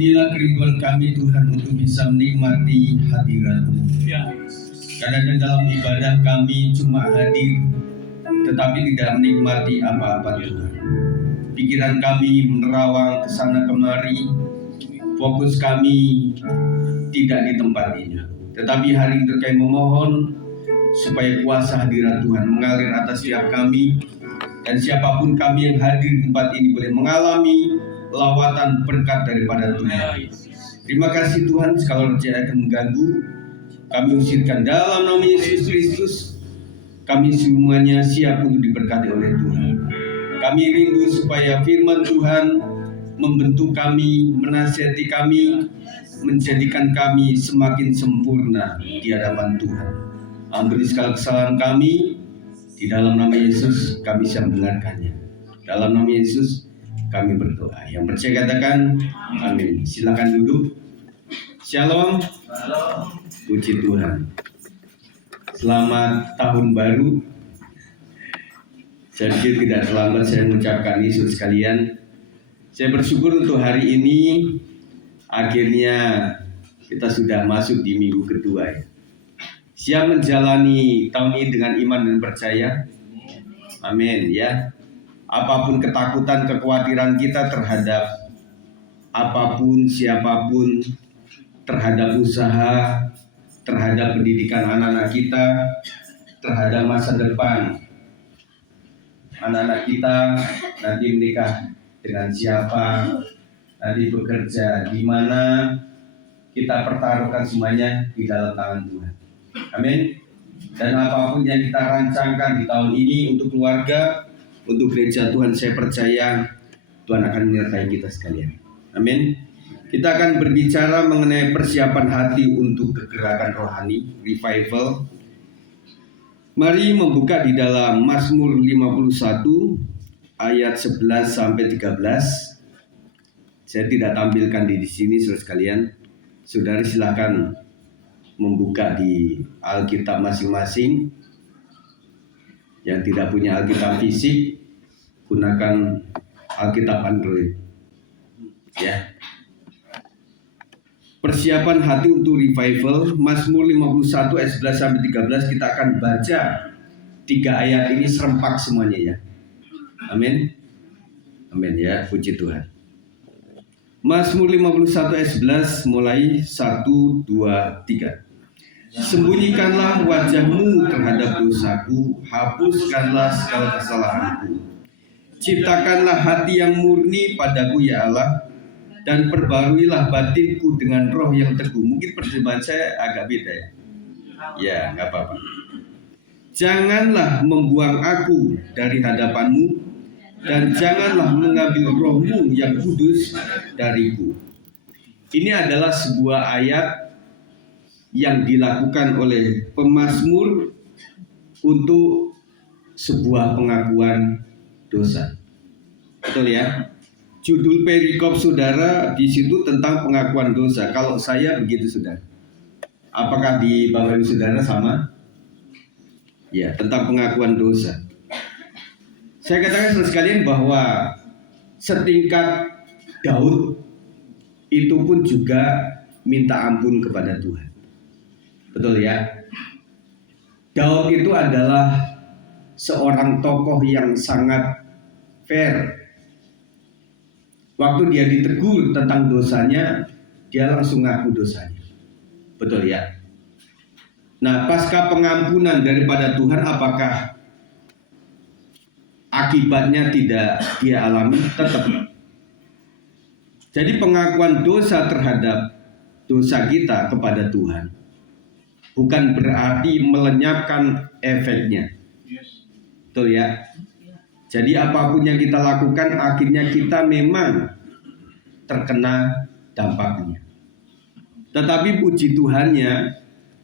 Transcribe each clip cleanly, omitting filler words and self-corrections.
Inilah kerinduan kami Tuhan untuk bisa menikmati hadirat-Mu. Kadang-kadang dalam ibadah kami cuma hadir, tetapi tidak menikmati apa-apa Tuhan. Pikiran kami menerawang ke sana kemari, fokus kami tidak di tempat ini. Tetapi hari ini kami memohon supaya kuasa hadirat Tuhan mengalir atas setiap kami, dan siapapun kami yang hadir di tempat ini boleh mengalami lawatan berkat daripada Tuhan. Terima kasih Tuhan, sekali lagi akan mengganggu, kami usirkan dalam nama Yesus Kristus. Kami semuanya siap untuk diberkati oleh Tuhan. Kami rindu supaya firman Tuhan membentuk kami, menasihati kami, menjadikan kami semakin sempurna di hadapan Tuhan. Ampuni segala kesalahan kami, di dalam nama Yesus kami siap mendengarkannya. Dalam nama Yesus kami berdoa. Yang percaya katakan amin. Silakan duduk. Shalom. Puji Tuhan. Selamat tahun baru. Saya pikir tidak terlambat saya mengucapkan ini saudara sekalian. Saya bersyukur untuk hari ini akhirnya kita sudah masuk di minggu kedua ya. Siap menjalani tahun ini dengan iman dan percaya. Amin ya. Apapun ketakutan, kekhawatiran kita terhadap apapun, siapapun, terhadap usaha, terhadap pendidikan anak-anak kita, terhadap masa depan anak-anak kita, nanti menikah dengan siapa, nanti bekerja di mana, kita pertaruhkan semuanya di dalam tangan Tuhan. Amin. Dan apapun yang kita rancangkan di tahun ini untuk keluarga, untuk gereja Tuhan, saya percaya Tuhan akan menyertai kita sekalian. Amin. Kita akan berbicara mengenai persiapan hati untuk kegerakan rohani, revival. Mari membuka di dalam Mazmur 51 ayat 11 sampai 13. Saya tidak tampilkan di sini saudara sekalian. Saudara silakan membuka di Alkitab masing-masing. Yang tidak punya Alkitab fisik, gunakan Alkitab Android. Ya. Persiapan hati untuk revival, Mazmur 51 ayat 11 sampai 13, kita akan baca 3 ayat ini serempak semuanya ya. Amin. Amin ya, puji Tuhan. Mazmur 51 ayat 11 mulai 1, 2, 3. Sembunyikanlah wajahmu terhadap dosaku, hapuskanlah segala kesalahanku. Ciptakanlah hati yang murni padaku ya Allah, dan perbaruilah batinku dengan roh yang teguh. Mungkin persembahan saya agak beda ya. Ya, nggak apa-apa. Janganlah membuang aku dari hadapanmu, dan janganlah mengambil rohmu yang kudus dariku. Ini adalah sebuah ayat yang dilakukan oleh pemazmur untuk sebuah pengakuan dosa. Betul ya? Judul perikop saudara di situ tentang pengakuan dosa. Kalau saya begitu saudara. Apakah di Bapak Ibu saudara sama? Ya, tentang pengakuan dosa. Saya katakan saudara sekalian bahwa setingkat Daud itu pun juga minta ampun kepada Tuhan. Betul ya? Daud itu adalah seorang tokoh yang sangat fair. Waktu dia ditegur tentang dosanya, dia langsung ngaku dosanya. Betul ya? Nah, pasca pengampunan daripada Tuhan, apakah akibatnya tidak dia alami? Tetap. Jadi pengakuan dosa terhadap dosa kita kepada Tuhan bukan berarti melenyapkan efeknya. Betul ya? Jadi apapun yang kita lakukan, akhirnya kita memang terkena dampaknya. Tetapi puji Tuhannya,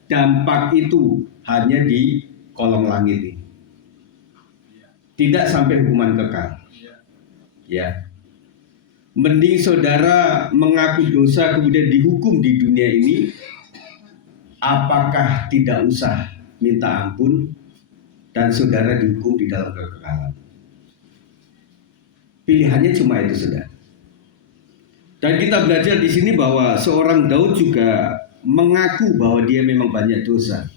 dampak itu hanya di kolong langit ini. Tidak sampai hukuman kekal. Ya. Mending saudara mengaku dosa kemudian dihukum di dunia ini, apakah tidak usah minta ampun dan saudara dihukum di dalam kekekalan. Pilihannya cuma itu saudara. Dan kita belajar di sini bahwa seorang Daud juga mengaku bahwa dia memang banyak dosa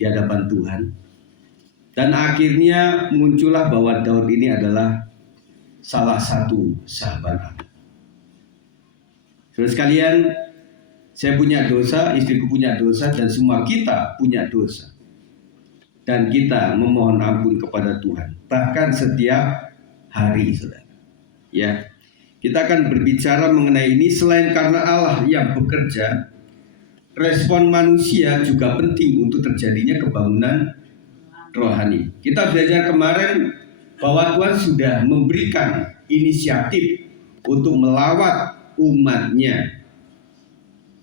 di hadapan Tuhan. Dan akhirnya muncullah bahwa Daud ini adalah salah satu sahabat Allah. Saudara sekalian, saya punya dosa, istriku punya dosa, dan semua kita punya dosa. Dan kita memohon ampun kepada Tuhan, bahkan setiap hari, saudara. Ya, kita akan berbicara mengenai ini. Selain karena Allah yang bekerja, respon manusia juga penting untuk terjadinya kebangunan rohani. Kita belajar kemarin bahwa Tuhan sudah memberikan inisiatif untuk melawat umatnya.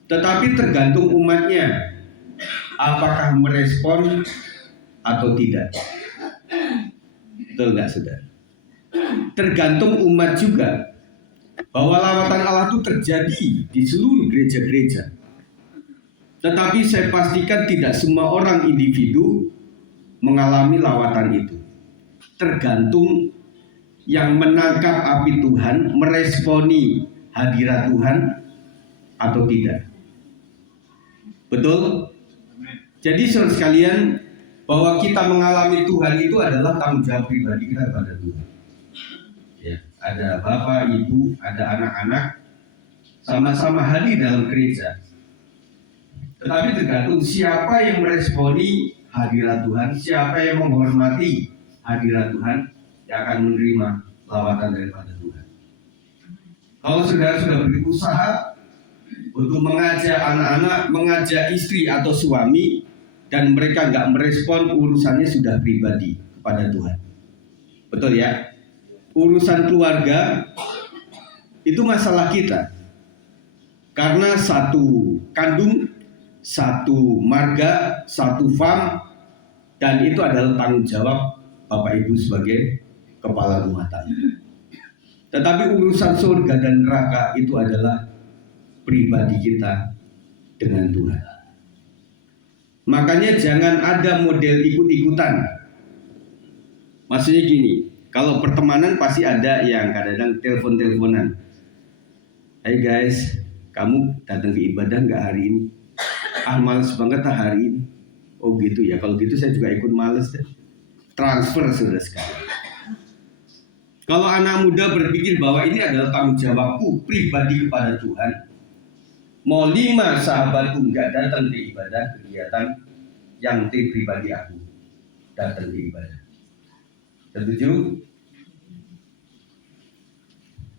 Tetapi tergantung umatnya apakah merespon atau tidak. Betul nggak, saudara? Tergantung umat juga. Bahwa lawatan Allah itu terjadi di seluruh gereja-gereja. Tetapi saya pastikan tidak semua orang individu mengalami lawatan itu. Tergantung yang menangkap api Tuhan, meresponi hadirat Tuhan atau tidak. Betul? Jadi saudara sekalian, bahwa kita mengalami Tuhan itu adalah tanggung jawab pribadi kita kepada Tuhan. Ya, ada bapak, ibu, ada anak-anak, sama-sama hadir dalam gereja. Tetapi tergantung siapa yang meresponi hadirat Tuhan, siapa yang menghormati hadirat Tuhan, yang akan menerima lawatan daripada Tuhan. Kalau saudara sudah berusaha untuk mengajak anak-anak, mengajak istri atau suami, dan mereka nggak merespon, urusannya sudah pribadi kepada Tuhan. Betul ya? Urusan keluarga itu masalah kita. Karena satu kandung, satu marga, satu fam, dan itu adalah tanggung jawab Bapak Ibu sebagai kepala rumah tangga. Tetapi urusan surga dan neraka itu adalah pribadi kita dengan Tuhan. Makanya jangan ada model ikut-ikutan. Maksudnya gini, kalau pertemanan pasti ada yang kadang-kadang telepon-teleponan. Hai guys, kamu datang ke ibadah nggak hari ini? Males banget hari ini. Oh gitu ya, kalau gitu saya juga ikut males deh. Transfer saudara sekalian. Kalau anak muda berpikir bahwa ini adalah tanggung jawabku pribadi kepada Tuhan, mau 5 sahabatku nggak datang di ibadah kegiatan yang pribadi aku datang di ibadah. Setuju?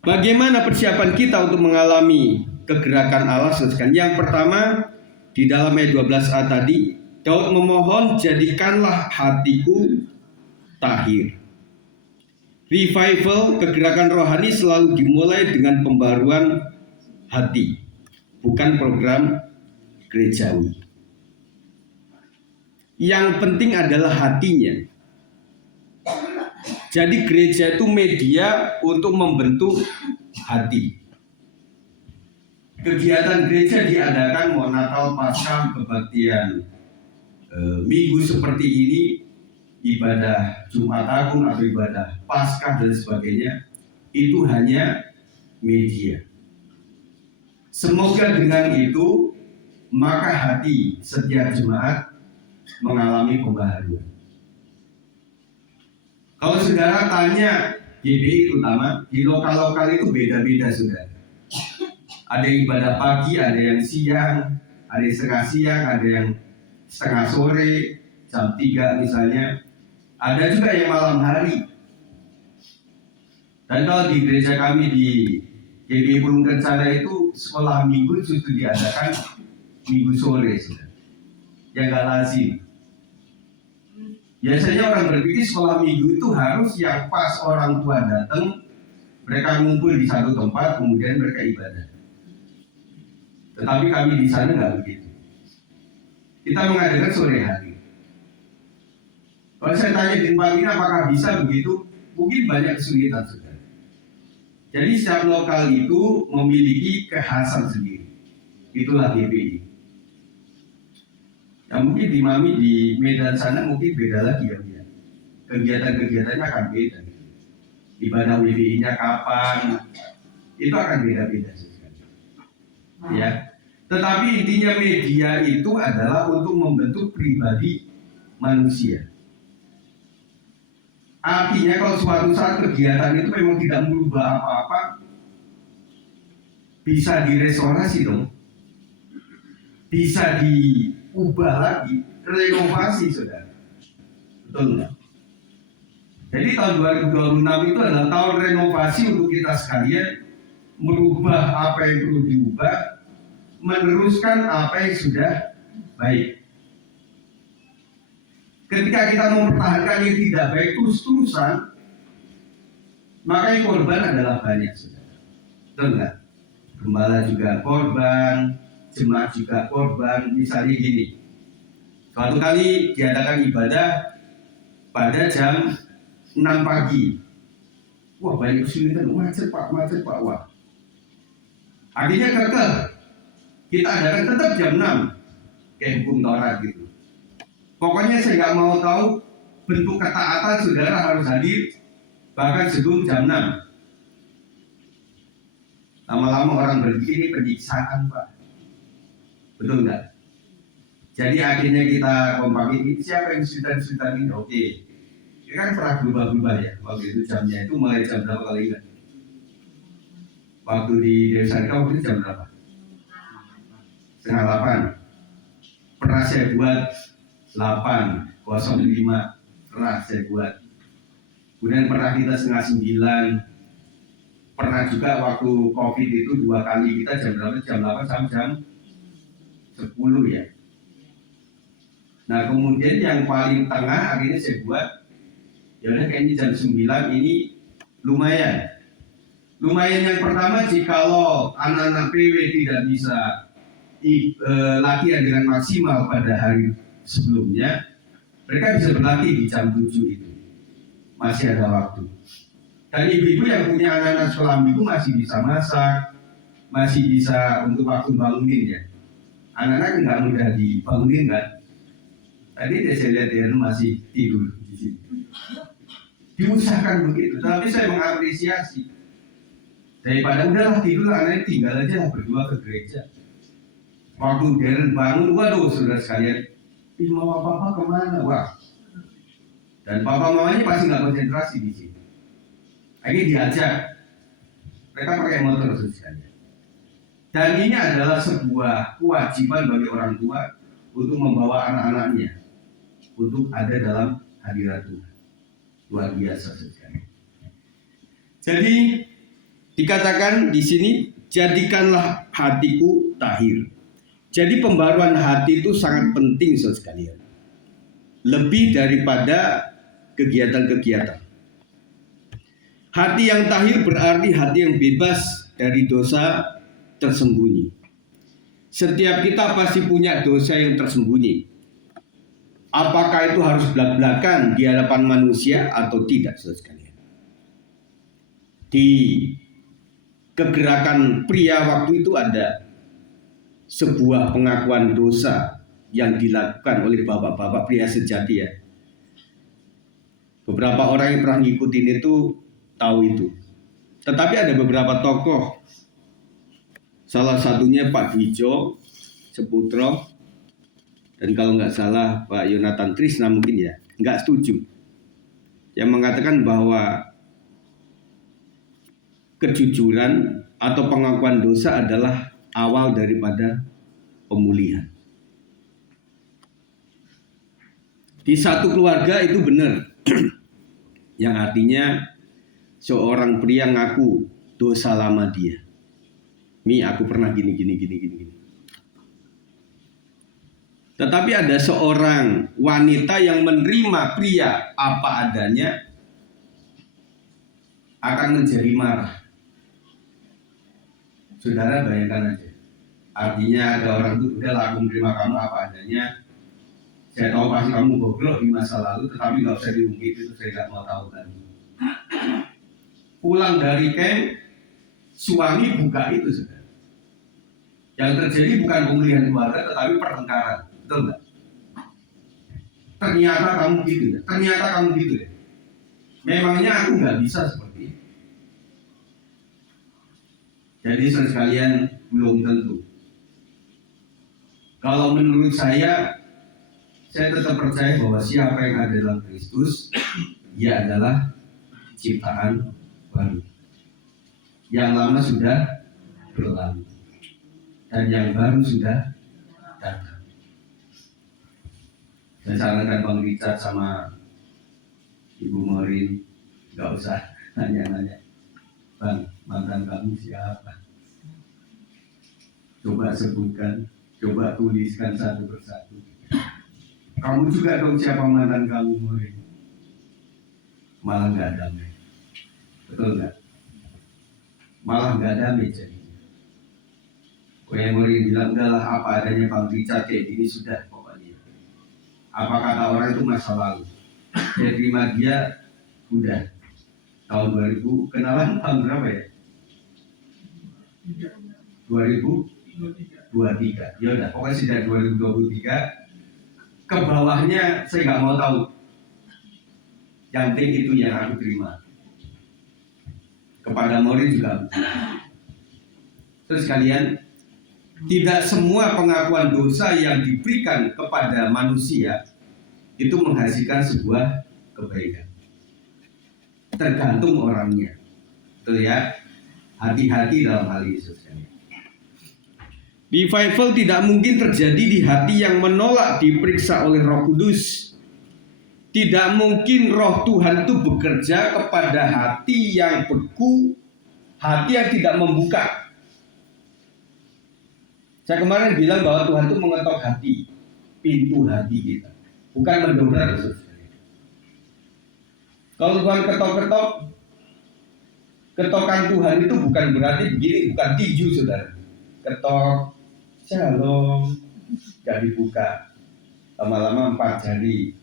Bagaimana persiapan kita untuk mengalami kegerakan Allah? Yang pertama, di dalam ayat 12a tadi, Daud memohon, jadikanlah hatiku tahir. Revival, kegerakan rohani selalu dimulai dengan pembaruan hati, bukan program gerejawi. Yang penting adalah hatinya. Jadi gereja itu media untuk membentuk hati. Kegiatan gereja diadakan mau Natal, Paskah, kebaktian minggu seperti ini, ibadah Jumat Agung atau ibadah Paskah dan sebagainya, itu hanya media. Semoga dengan itu maka hati setiap jemaat mengalami pembaharuan. Kalau saudara tanya GBI terutama, di lokal-lokal itu beda-beda saudara. Ada yang ibadah pagi, ada yang siang, ada yang setengah siang, ada yang setengah sore, jam 3 misalnya. Ada juga yang malam hari. Dan kalau di gereja kami di GBI Pulung Kencana itu sekolah minggu sudah diadakan minggu sore saudara. Yang gak lazim. Biasanya orang berpikir sekolah minggu itu harus yang pas orang tua datang, mereka ngumpul di satu tempat, kemudian mereka ibadah. Tetapi kami di sana nggak begitu. Kita mengadakan sore hari. Kalau saya tanya di tempat ini apakah bisa begitu, mungkin banyak kesulitan saudara. Jadi setiap lokal itu memiliki kekhasan sendiri. Itulah GBI. Ya mungkin di Mami di Medan sana mungkin beda lagi ya. Kegiatan-kegiatannya akan beda. Ibadah WBI-nya kapan, itu akan beda-beda. Ya. Tetapi intinya media itu adalah untuk membentuk pribadi manusia. Artinya kalau suatu saat kegiatan itu memang tidak merubah apa-apa, bisa direstorasi dong, bisa diubah lagi, renovasi saudara. Betul nggak? Jadi tahun 2026 itu adalah tahun renovasi untuk kita sekalian, merubah apa yang perlu diubah, meneruskan apa yang sudah baik. Ketika kita mempertahankan yang tidak baik terus-terusan, maka yang korban adalah banyak, saudara. Betul nggak? Gembala juga korban, jemaat juga korban. Misalnya gini, suatu kali diadakan ibadah pada jam 6 pagi. Wah, banyak kesulitan, macet pak, wah. Akhirnya kekeh, kita adakan tetap jam 6, kayak hukum Taurat gitu. Pokoknya saya nggak mau tahu bentuk ketaatan saudara harus hadir bahkan sebelum jam 6. Lama-lama orang berpikir ini penyiksaan pak, betul nggak? Jadi akhirnya kita kompakin, siapa yang kesulitan ini? Oke. Ini kan pernah berubah-ubah ya. Waktu itu jamnya itu mulai jam berapa kali ingat? Waktu di Desa Rika waktu itu jam berapa? 7:30. Pernah saya buat 8:05. Pernah saya buat. Kemudian pernah kita 8:30. Pernah juga waktu COVID itu 2 kali kita jam berapa? Jam 8 sampai jam 10 ya. Nah kemudian yang paling tengah akhirnya saya buat, ya udah kayaknya jam 9 ini lumayan. Lumayan yang pertama, jikalau anak-anak PW tidak bisa latihan dengan maksimal pada hari sebelumnya, mereka bisa berlatih di jam 7 itu. Masih ada waktu. Dan ibu-ibu yang punya anak-anak sekolah minggu masih bisa masak, masih bisa untuk waktu bangunin ya. Anak-anak nggak mudah dibangunin kan. Tadi saya lihat dia masih tidur di sini. Diusahakan begitu, tapi saya mengapresiasi. Daripada udahlah tidur, anaknya tinggal aja lah berdua ke gereja. Waktu Darren bangun, waduh saudara sekalian, mama papa kemana? Wah. Dan papa mamanya pasti nggak konsentrasi di sini. Akhirnya diajak. Mereka pakai motor saudara sekalian. Dan ini adalah sebuah kewajiban bagi orang tua untuk membawa anak-anaknya untuk ada dalam hadirat Tuhan. Luar biasa sekali. Jadi dikatakan di sini, jadikanlah hatiku tahir. Jadi pembaruan hati itu sangat penting saudara sekalian. Lebih daripada kegiatan-kegiatan. Hati yang tahir berarti hati yang bebas dari dosa tersembunyi. Setiap kita pasti punya dosa yang tersembunyi. Apakah itu harus belak-belakan di hadapan manusia atau tidak, saudara sekalian? Di kegerakan pria waktu itu ada sebuah pengakuan dosa yang dilakukan oleh bapak-bapak pria sejati ya. Beberapa orang yang pernah ngikutin itu tahu itu. Tetapi ada beberapa tokoh, salah satunya Pak Wijo Seputro, dan kalau nggak salah Pak Yonatan Trisna mungkin ya, nggak setuju. Yang mengatakan bahwa kejujuran atau pengakuan dosa adalah awal daripada pemulihan. Di satu keluarga itu benar, yang artinya seorang pria ngaku dosa lama dia. Mi, aku pernah gini. Tetapi ada seorang wanita yang menerima pria apa adanya akan menjadi marah. Saudara bayangkan aja. Artinya ada orang itu udah aku menerima kamu apa adanya. Saya tahu pasti kamu goblok di masa lalu, tetapi nggak usah diungkit, itu saya nggak mau tahu lagi. Pulang dari camp, suami buka itu saudara. Yang terjadi bukan pemulihan keluarga, tetapi pertengkaran. Betul nggak? Ternyata kamu gitu ya. Memangnya aku nggak bisa seperti itu. Jadi sekalian belum tentu. Kalau menurut saya tetap percaya bahwa siapa yang ada dalam Kristus, dia adalah ciptaan baru. Yang lama sudah berlalu dan yang baru sudah datang. Saya sarankan Bang Richard sama Ibu Maureen nggak usah nanya-nanya, Bang, mantan kamu siapa? Coba sebutkan, coba tuliskan satu persatu. Kamu juga dong siapa mantan kamu, Maureen? Malah nggak damai, betul nggak? Malah nggak damai jadi. Kayak Maureen bilang, udahlah apa adanya Bang Richard kayak gini sudah pokoknya. Apa kata orang itu masa lalu. Saya terima dia udah tahun 2000, kenalan tahun berapa ya? 2023. Ya udah, pokoknya sejak 2023 ke bawahnya saya nggak mau tahu. Yang penting itu yang aku terima. Kepada Maureen juga. Terus kalian, tidak semua pengakuan dosa yang diberikan kepada manusia itu menghasilkan sebuah kebaikan. Tergantung orangnya. Betul ya? Hati-hati dalam hal itu. Revival tidak mungkin terjadi di hati yang menolak diperiksa oleh Roh Kudus. Tidak mungkin Roh Tuhan itu bekerja kepada hati yang beku, hati yang tidak membuka. Saya kemarin bilang bahwa Tuhan itu mengetok hati, pintu hati kita, bukan mendobrak. Kalau Tuhan ketok-ketok, ketokan Tuhan itu bukan berarti begini, bukan tinju, saudara. Ketok, shalom, gak dibuka. Lama-lama 4 jari,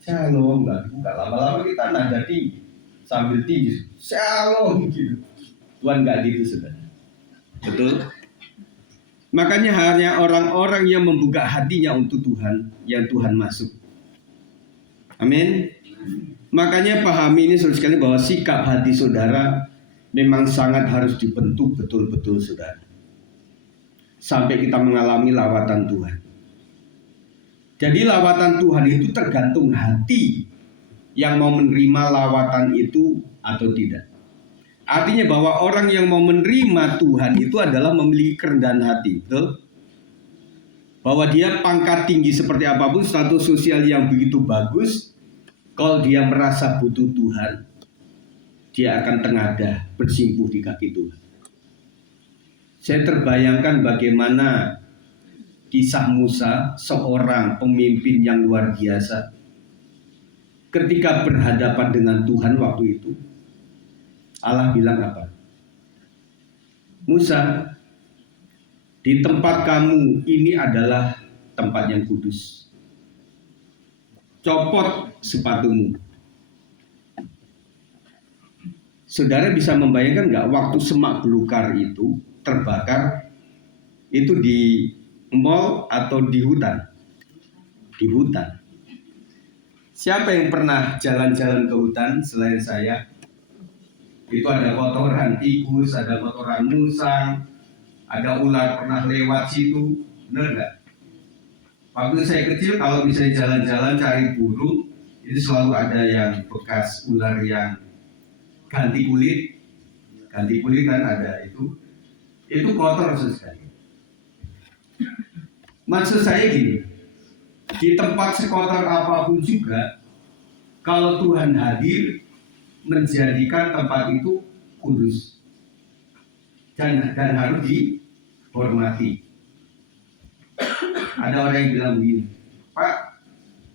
shalom, gak dibuka. Lama-lama kita nada tinggi, sambil tinju, shalom gitu. Tuhan gak gitu, saudara. Betul? Makanya hanya orang-orang yang membuka hatinya untuk Tuhan, yang Tuhan masuk. Amin. Makanya pahami ini saudara sekalian bahwa sikap hati saudara memang sangat harus dibentuk betul-betul saudara. Sampai kita mengalami lawatan Tuhan. Jadi lawatan Tuhan itu tergantung hati yang mau menerima lawatan itu atau tidak. Artinya bahwa orang yang mau menerima Tuhan itu adalah memiliki kerendahan hati, betul? Bahwa dia pangkat tinggi seperti apapun, status sosial yang begitu bagus, kalau dia merasa butuh Tuhan, dia akan tengadah bersimpuh di kaki Tuhan. Saya terbayangkan bagaimana kisah Musa, seorang pemimpin yang luar biasa, ketika berhadapan dengan Tuhan waktu itu. Allah bilang apa? Musa, di tempat kamu ini adalah tempat yang kudus. Copot sepatumu. Saudara bisa membayangkan nggak waktu semak belukar itu terbakar itu di mall atau di hutan? Di hutan. Siapa yang pernah jalan-jalan ke hutan selain saya? Itu ada kotoran tikus, ada kotoran musang, ada ular pernah lewat situ, benar nggak? Waktu saya kecil kalau misalnya jalan-jalan cari burung, itu selalu ada yang bekas ular yang ganti kulit kan ada itu kotor sekali. Maksud saya gini, di tempat sekotor apapun juga, kalau Tuhan hadir, menjadikan tempat itu kudus dan harus dihormati. Ada orang yang bilang begini, Pak,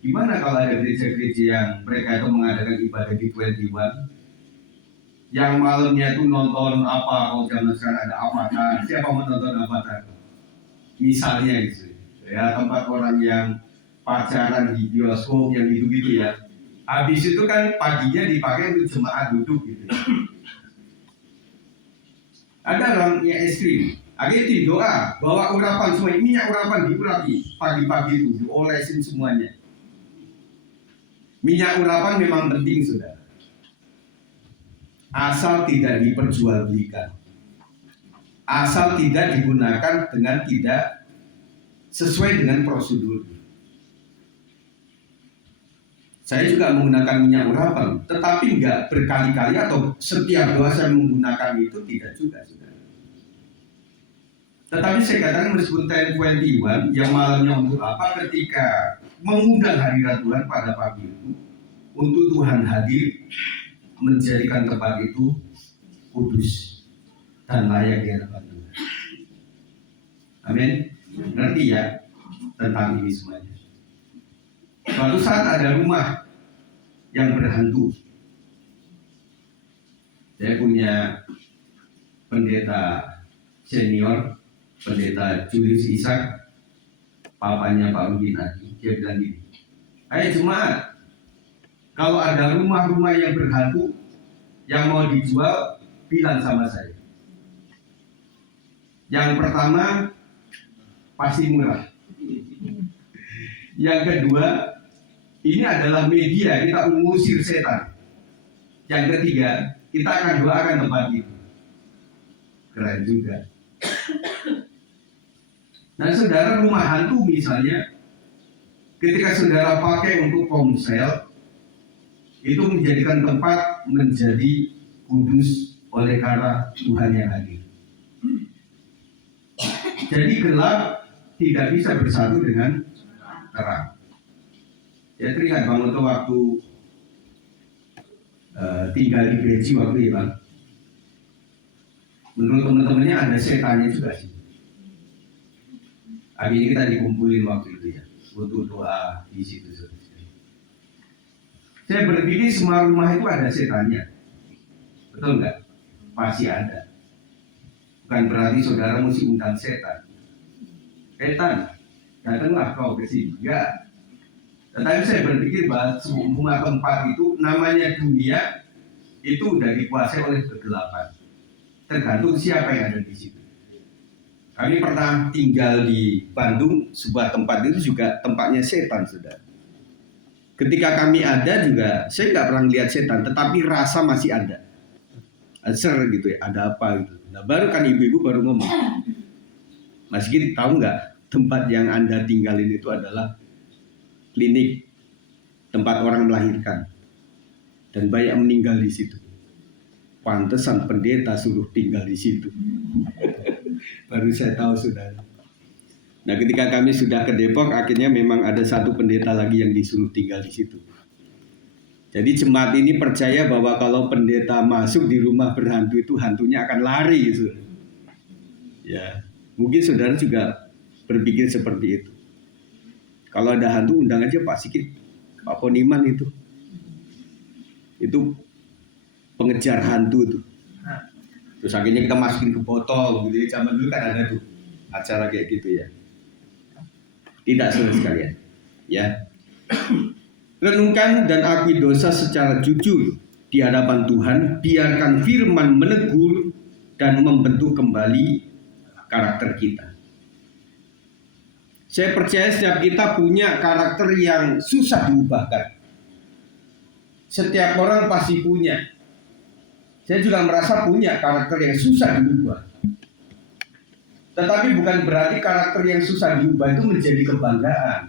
gimana kalau ada gereja-gereja yang mereka itu mengadakan ibadah di 21 yang malamnya itu nonton apa? Kalau zaman sekarang ada Avatar, siapa mau nonton Avatar? Misalnya itu, ya tempat orang yang pacaran di bioskop yang gitu-gitu ya. Habis itu kan paginya dipakai untuk jemaat duduk gitu. Ada orang yang ekstrim, akhirnya doa, bawa urapan semua, minyak urapan diurapi pagi-pagi itu, diolesin semuanya. Minyak urapan memang penting saudara, asal tidak diperjualbelikan, asal tidak digunakan dengan tidak sesuai dengan prosedur. Saya juga menggunakan minyak urapan, tetapi nggak berkali-kali atau setiap doa saya menggunakan itu, tidak juga, saudara. Tetapi saya katakan meskipun 10:21 yang malamnya untuk apa, ketika mengundang hadirat Tuhan pada pagi itu, untuk Tuhan hadir menjadikan tempat itu kudus dan layak di hadapan Tuhan. Amin. Ngerti ya tentang ini semuanya. Suatu saat ada rumah yang berhantu. Saya punya pendeta senior, pendeta Julius Ishak, papanya Pak Udin Adi. Dia bilang gini, "Hai jemaat, kalau ada rumah-rumah yang berhantu yang mau dijual, bilang sama saya. Yang pertama pasti murah. Yang kedua, ini adalah media kita mengusir setan. Yang ketiga, kita akan doakan tempat itu." Keren juga. Nah saudara, rumah hantu misalnya, ketika saudara pakai untuk ponsel, itu menjadikan tempat menjadi kudus oleh karena Tuhan yang hadir. Jadi gelap tidak bisa bersatu dengan terang. Ya teringat Bang Oto waktu tinggal di Beji waktu itu, Bang. Menurut teman-temannya ada setannya juga sih. Akhirnya kita dikumpulin waktu itu ya, untuk doa di situ. Saya berpikir semua rumah itu ada setannya, betul nggak? Pasti ada. Bukan berarti saudara mesti undang setan. Setan, datanglah kau ke sini. Enggak. Tetapi saya berpikir bahwa semua tempat itu namanya dunia itu udah dikuasai oleh kegelapan. Tergantung siapa yang ada di situ. Kami pernah tinggal di Bandung, sebuah tempat itu juga tempatnya setan, saudara. Ketika kami ada juga, saya nggak pernah lihat setan, tetapi rasa masih ada. Ser gitu ya, ada apa gitu. Nah baru kan ibu-ibu baru ngomong, "Mas Giri tahu nggak tempat yang Anda tinggalin itu adalah klinik tempat orang melahirkan dan banyak meninggal di situ. Pantesan pendeta suruh tinggal di situ." Baru saya tahu, saudara. Nah ketika kami sudah ke Depok, akhirnya memang ada satu pendeta lagi yang disuruh tinggal di situ. Jadi jemaat ini percaya bahwa kalau pendeta masuk di rumah berhantu itu hantunya akan lari gitu. Ya, mungkin saudara juga berpikir seperti itu. Kalau ada hantu undang aja Pak Sikit, Pak Poniman itu. Itu pengejar hantu tuh. Terus akhirnya kita masukin ke botol gitu. Zaman dulu kan ada tuh acara kayak gitu ya. Tidak saudara sekalian. Ya. Renungkan dan akui dosa secara jujur di hadapan Tuhan. Biarkan firman menegur dan membentuk kembali karakter kita. Saya percaya setiap kita punya karakter yang susah diubahkan. Setiap orang pasti punya. Saya juga merasa punya karakter yang susah diubah. Tetapi bukan berarti karakter yang susah diubah itu menjadi kebanggaan.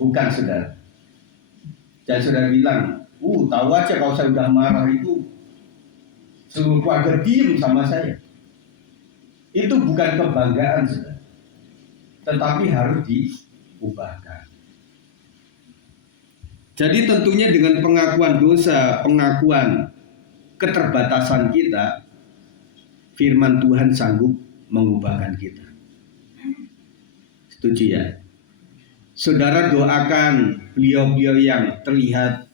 Bukan, saudara. Dan saudara bilang, tahu aja kalau saya udah marah itu seluruh keluarga diem sama saya. Itu bukan kebanggaan, saudara. Tetapi harus diubahkan. Jadi tentunya dengan pengakuan dosa, pengakuan keterbatasan kita, firman Tuhan sanggup mengubahkan kita. Setuju ya? Saudara doakan beliau-beliau yang terlihat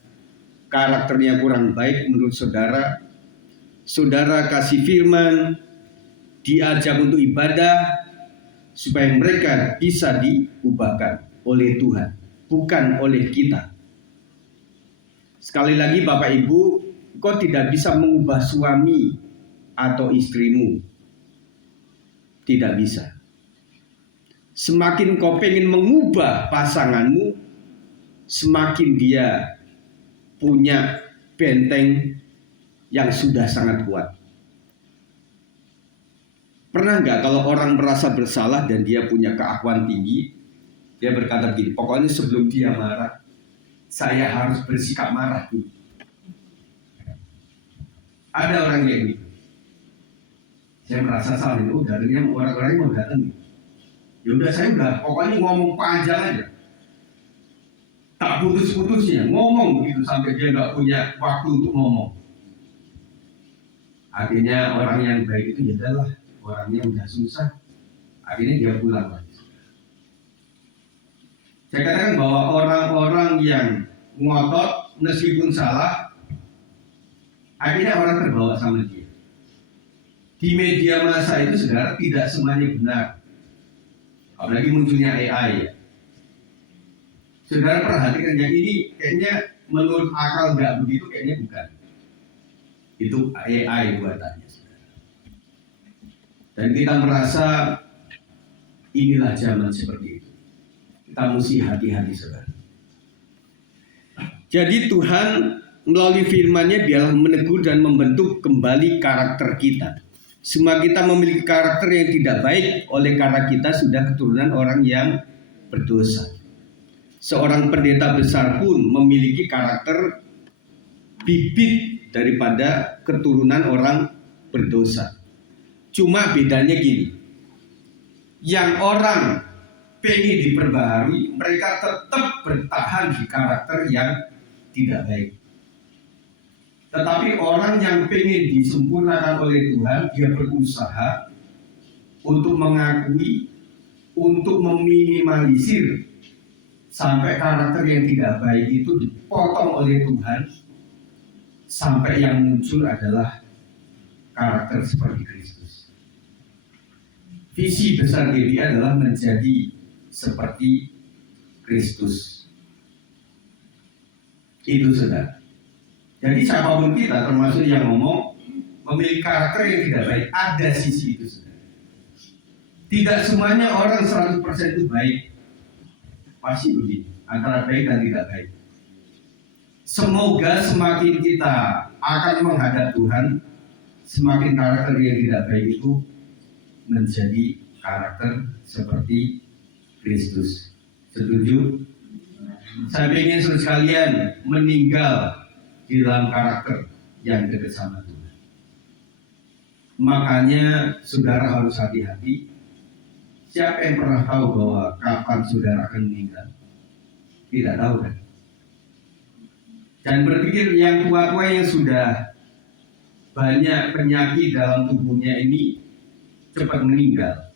karakternya kurang baik menurut saudara. Saudara kasih firman, diajak untuk ibadah, supaya mereka bisa diubahkan oleh Tuhan, bukan oleh kita. Sekali lagi Bapak Ibu, kau tidak bisa mengubah suami atau istrimu. Tidak bisa. Semakin kau pengen mengubah pasanganmu, semakin dia punya benteng yang sudah sangat kuat. Pernah nggak kalau orang merasa bersalah dan dia punya keakuan tinggi, dia berkata begini, pokoknya sebelum dia marah, saya harus bersikap marah dulu. Ada orang yang gitu. Saya merasa salah, datangnya orang-orang mau datang. Ya udah saya udah, pokoknya ngomong panjang aja. Tak putus-putusnya, ngomong gitu sampai dia nggak punya waktu untuk ngomong. Akhirnya orang yang baik itu ya adalah orangnya udah susah. Akhirnya dia pulang lagi. Saya katakan bahwa orang-orang yang ngotot meskipun salah, akhirnya orang terbawa sama dia. Di media massa itu saudara tidak semuanya benar. Apalagi munculnya AI ya. Saudara perhatikan yang ini kayaknya menurut akal nggak begitu, kayaknya bukan. Itu AI buatannya. Dan kita merasa inilah zaman seperti itu. Kita mesti hati-hati saudara. Jadi Tuhan melalui firman-Nya biarlah menegur dan membentuk kembali karakter kita. Semua kita memiliki karakter yang tidak baik oleh karena kita sudah keturunan orang yang berdosa. Seorang pendeta besar pun memiliki karakter bibit daripada keturunan orang berdosa. Cuma bedanya gini, yang orang pengen diperbaharui, mereka tetap bertahan di karakter yang tidak baik. Tetapi orang yang pengen disempurnakan oleh Tuhan, dia berusaha untuk mengakui, untuk meminimalisir sampai karakter yang tidak baik itu dipotong oleh Tuhan, sampai yang muncul adalah karakter seperti Kristus. Visi besar GBI adalah menjadi seperti Kristus. Itu saudara. Jadi siapapun kita, termasuk yang ngomong, memiliki karakter yang tidak baik, ada sisi itu saudara. Tidak semuanya orang 100% itu baik. Pasti begini, antara baik dan tidak baik. Semoga semakin kita akan menghadap Tuhan, semakin karakter yang tidak baik itu menjadi karakter seperti Kristus. Setuju? Saya ingin saudara sekalian meninggal di dalam karakter yang dekat sama Tuhan. Makanya saudara harus hati-hati. Siapa yang pernah tahu bahwa kapan saudara akan meninggal? Tidak tahu kan? Dan berpikir yang tua-tua yang sudah banyak penyakit dalam tubuhnya ini cepat meninggal.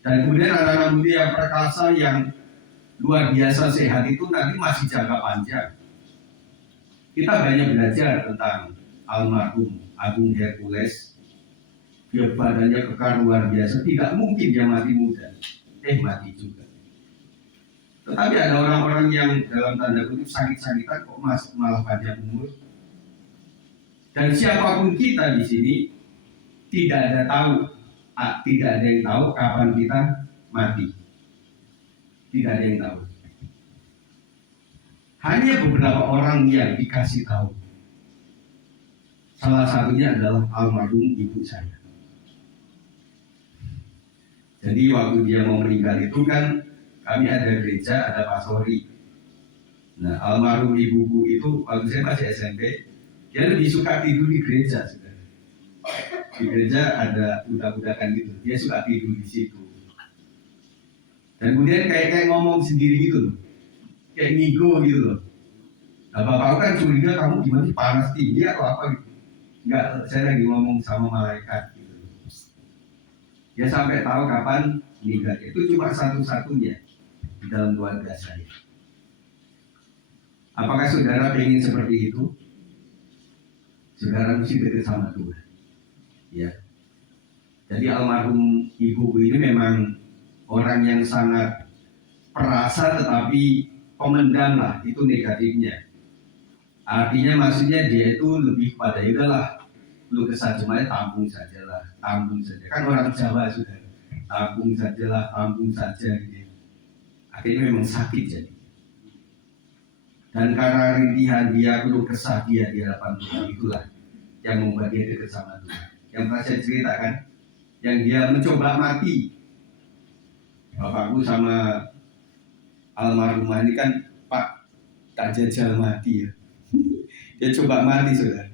Dan kemudian anak-anak muda yang perkasa yang luar biasa sehat itu nanti masih jangka panjang. Kita banyak belajar tentang almarhum Agung Hercules. Dia badannya kekar luar biasa, tidak mungkin dia mati muda. Mati juga. Tetapi ada orang-orang yang dalam tanda kutip sakit-sakitan kok malah panjang umur. Dan siapapun kita di sini tidak ada yang tahu kapan kita mati. Tidak ada yang tahu. Hanya beberapa orang yang dikasih tahu. Salah satunya adalah almarhum ibu saya. Jadi waktu dia mau meninggal itu kan kami ada gereja, ada pastori. Nah, almarhum ibuku itu waktu saya masih SMP, dia lebih suka tidur di gereja. Di gereja ada budak-budakan gitu, dia suka tidur di situ. Dan kemudian kayak ngomong sendiri gitu loh, kayak ngigo gitu loh. Nah, bapak kan curiga kamu gimana sih, panas tinggi atau apa gitu. Enggak, saya lagi ngomong sama malaikat gitu. Dia sampai tahu kapan meninggal. Itu cuma satu-satunya di dalam keluarga saya. Apakah saudara ingin seperti itu? Saudara mesti dekat sama Tuhan. Ya. Jadi almarhum ibuku ini memang orang yang sangat perasa tetapi pemendam lah, itu negatifnya. Artinya maksudnya dia itu lebih pada yaudahlah, lu kesal cuma tampung sajalah, tampung saja. Kan orang Jawa sudah tampung saja gitu. Akhirnya memang sakit jadi. Dan karena rintihan dia, perlu kesah dia di hadapan Tuhan, itulah yang membuat dia dekat sama Tuhan. Yang pernah saya ceritakan, yang dia mencoba mati. Bapakku sama almarhumah ini kan Pak tak jajal mati ya. Dia coba mati saudara.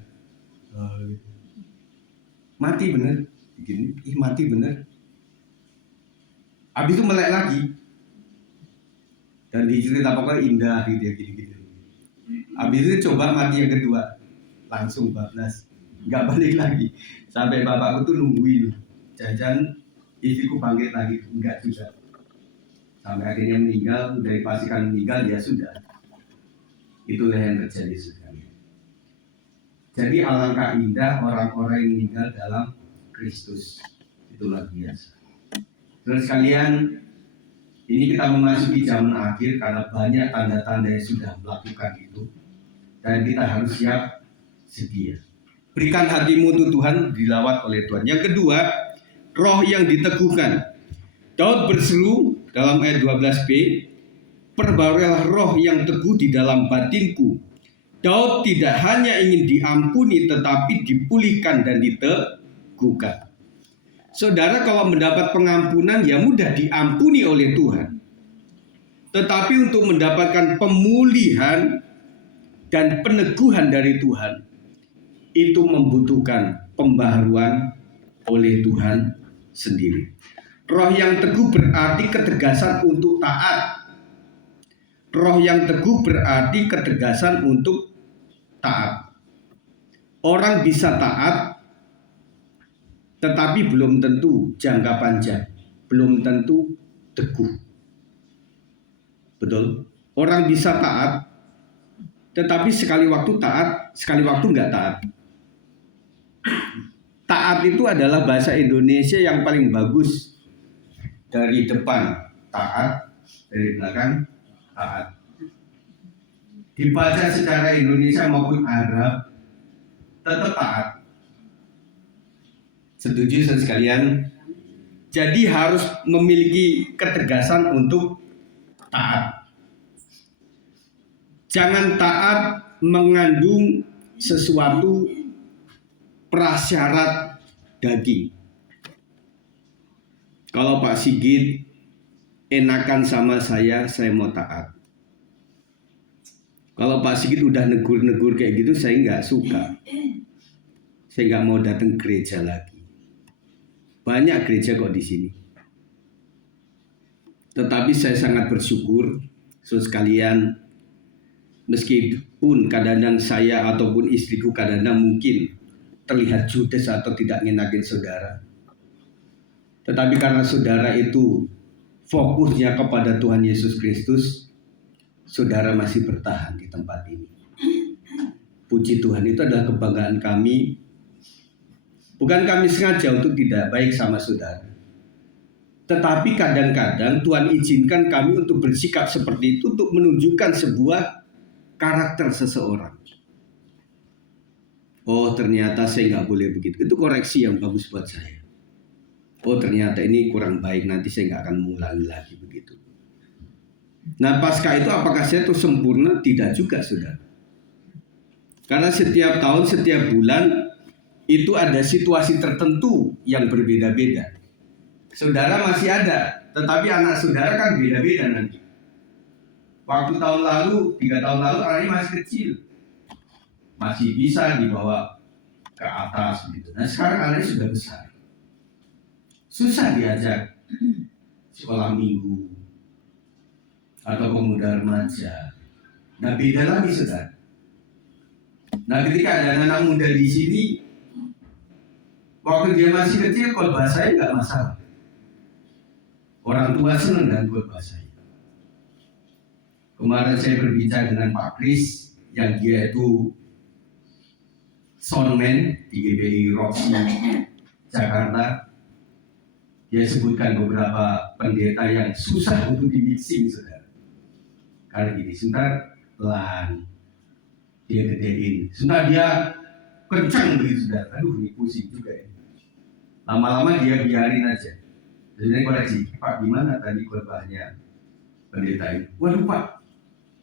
Mati bener, gini, mati bener. Habis itu melek lagi. Dan dicerita pokoknya indah gitu ya gini-gini. Habis itu coba mati yang kedua, langsung bablas, nggak balik lagi. Sampai bapakku tuh nungguin, jajan istriku bangkit lagi, enggak juga. Sampai akhirnya meninggal, dari pastikan meninggal ya sudah. Itulah yang terjadi sekarang. Jadi alangkah indah orang-orang yang meninggal dalam Kristus. Itu luar biasa. Terus sekalian, ini kita memasuki zaman akhir karena banyak tanda-tanda yang sudah melakukan itu. Dan kita harus siap sedia. Berikan hatimu untuk Tuhan, dilawat oleh Tuhan. Yang kedua, roh yang diteguhkan. Daud berseru dalam ayat 12b, perbarailah roh yang teguh di dalam batinku. Daud tidak hanya ingin diampuni tetapi dipulihkan dan diteguhkan. Saudara, kalau mendapat pengampunan ya mudah diampuni oleh Tuhan. Tetapi untuk mendapatkan pemulihan dan peneguhan dari Tuhan, itu membutuhkan pembaharuan oleh Tuhan sendiri. Roh yang teguh berarti ketegasan untuk taat. Roh yang teguh berarti ketegasan untuk taat. Orang bisa taat, tetapi belum tentu jangka panjang, belum tentu teguh. Betul? Orang bisa taat, tetapi sekali waktu taat, sekali waktu nggak taat. Taat itu adalah bahasa Indonesia yang paling bagus. Dari depan taat, dari belakang taat. Dibaca secara Indonesia maupun Arab, tetap taat. Setuju saudara sekalian? Jadi harus memiliki ketegasan untuk taat. Jangan taat mengandung sesuatu prasyarat daging. Kalau Pak Sigit enakan sama saya mau taat. Kalau Pak Sigit udah negur-negur kayak gitu, saya nggak suka. Saya nggak mau datang gereja lagi. Banyak gereja kok di sini. Tetapi saya sangat bersyukur, saudara sekalian, meskipun kadang-kadang saya ataupun istriku kadang-kadang mungkin terlihat judes atau tidak ngenakin saudara. Tetapi karena saudara itu fokusnya kepada Tuhan Yesus Kristus, saudara masih bertahan di tempat ini. Puji Tuhan, itu adalah kebanggaan kami. Bukan kami sengaja untuk tidak baik sama saudara. Tetapi kadang-kadang Tuhan izinkan kami untuk bersikap seperti itu untuk menunjukkan sebuah karakter seseorang. Oh, ternyata saya nggak boleh begitu. Itu koreksi yang bagus buat saya. Oh, ternyata ini kurang baik, nanti saya nggak akan mengulangi lagi begitu. Nah, pasca itu apakah saya itu sempurna? Tidak juga, saudara. Karena setiap tahun, setiap bulan itu ada situasi tertentu yang berbeda-beda. Saudara masih ada, tetapi anak saudara kan beda-beda nanti. Waktu tahun lalu, 3 tahun lalu anaknya masih kecil, masih bisa dibawa ke atas gitu. Nah, sekarang anaknya sudah besar. Susah diajak sekolah minggu atau pemuda remaja. Nah, beda lagi saudara. Nah, ketika ada anak muda di sini, waktu dia masih kecil, khotbah saya nggak masalah. Orang tua senang dengan khotbah saya. Kemarin saya berbicara dengan Pak Kris, yang dia itu soundman di GBI Roxy Jakarta. Dia sebutkan beberapa pendeta yang susah untuk di-mixing, saudara. Karena gini, sebentar pelan, dia gedein, sebentar dia kencang begitu, saudara. Aduh, ini pusing juga ya. Lama-lama dia biarin aja. Jadi koreksi, Pak, gimana tadi khotbahnya pendeta ini? Waduh Pak,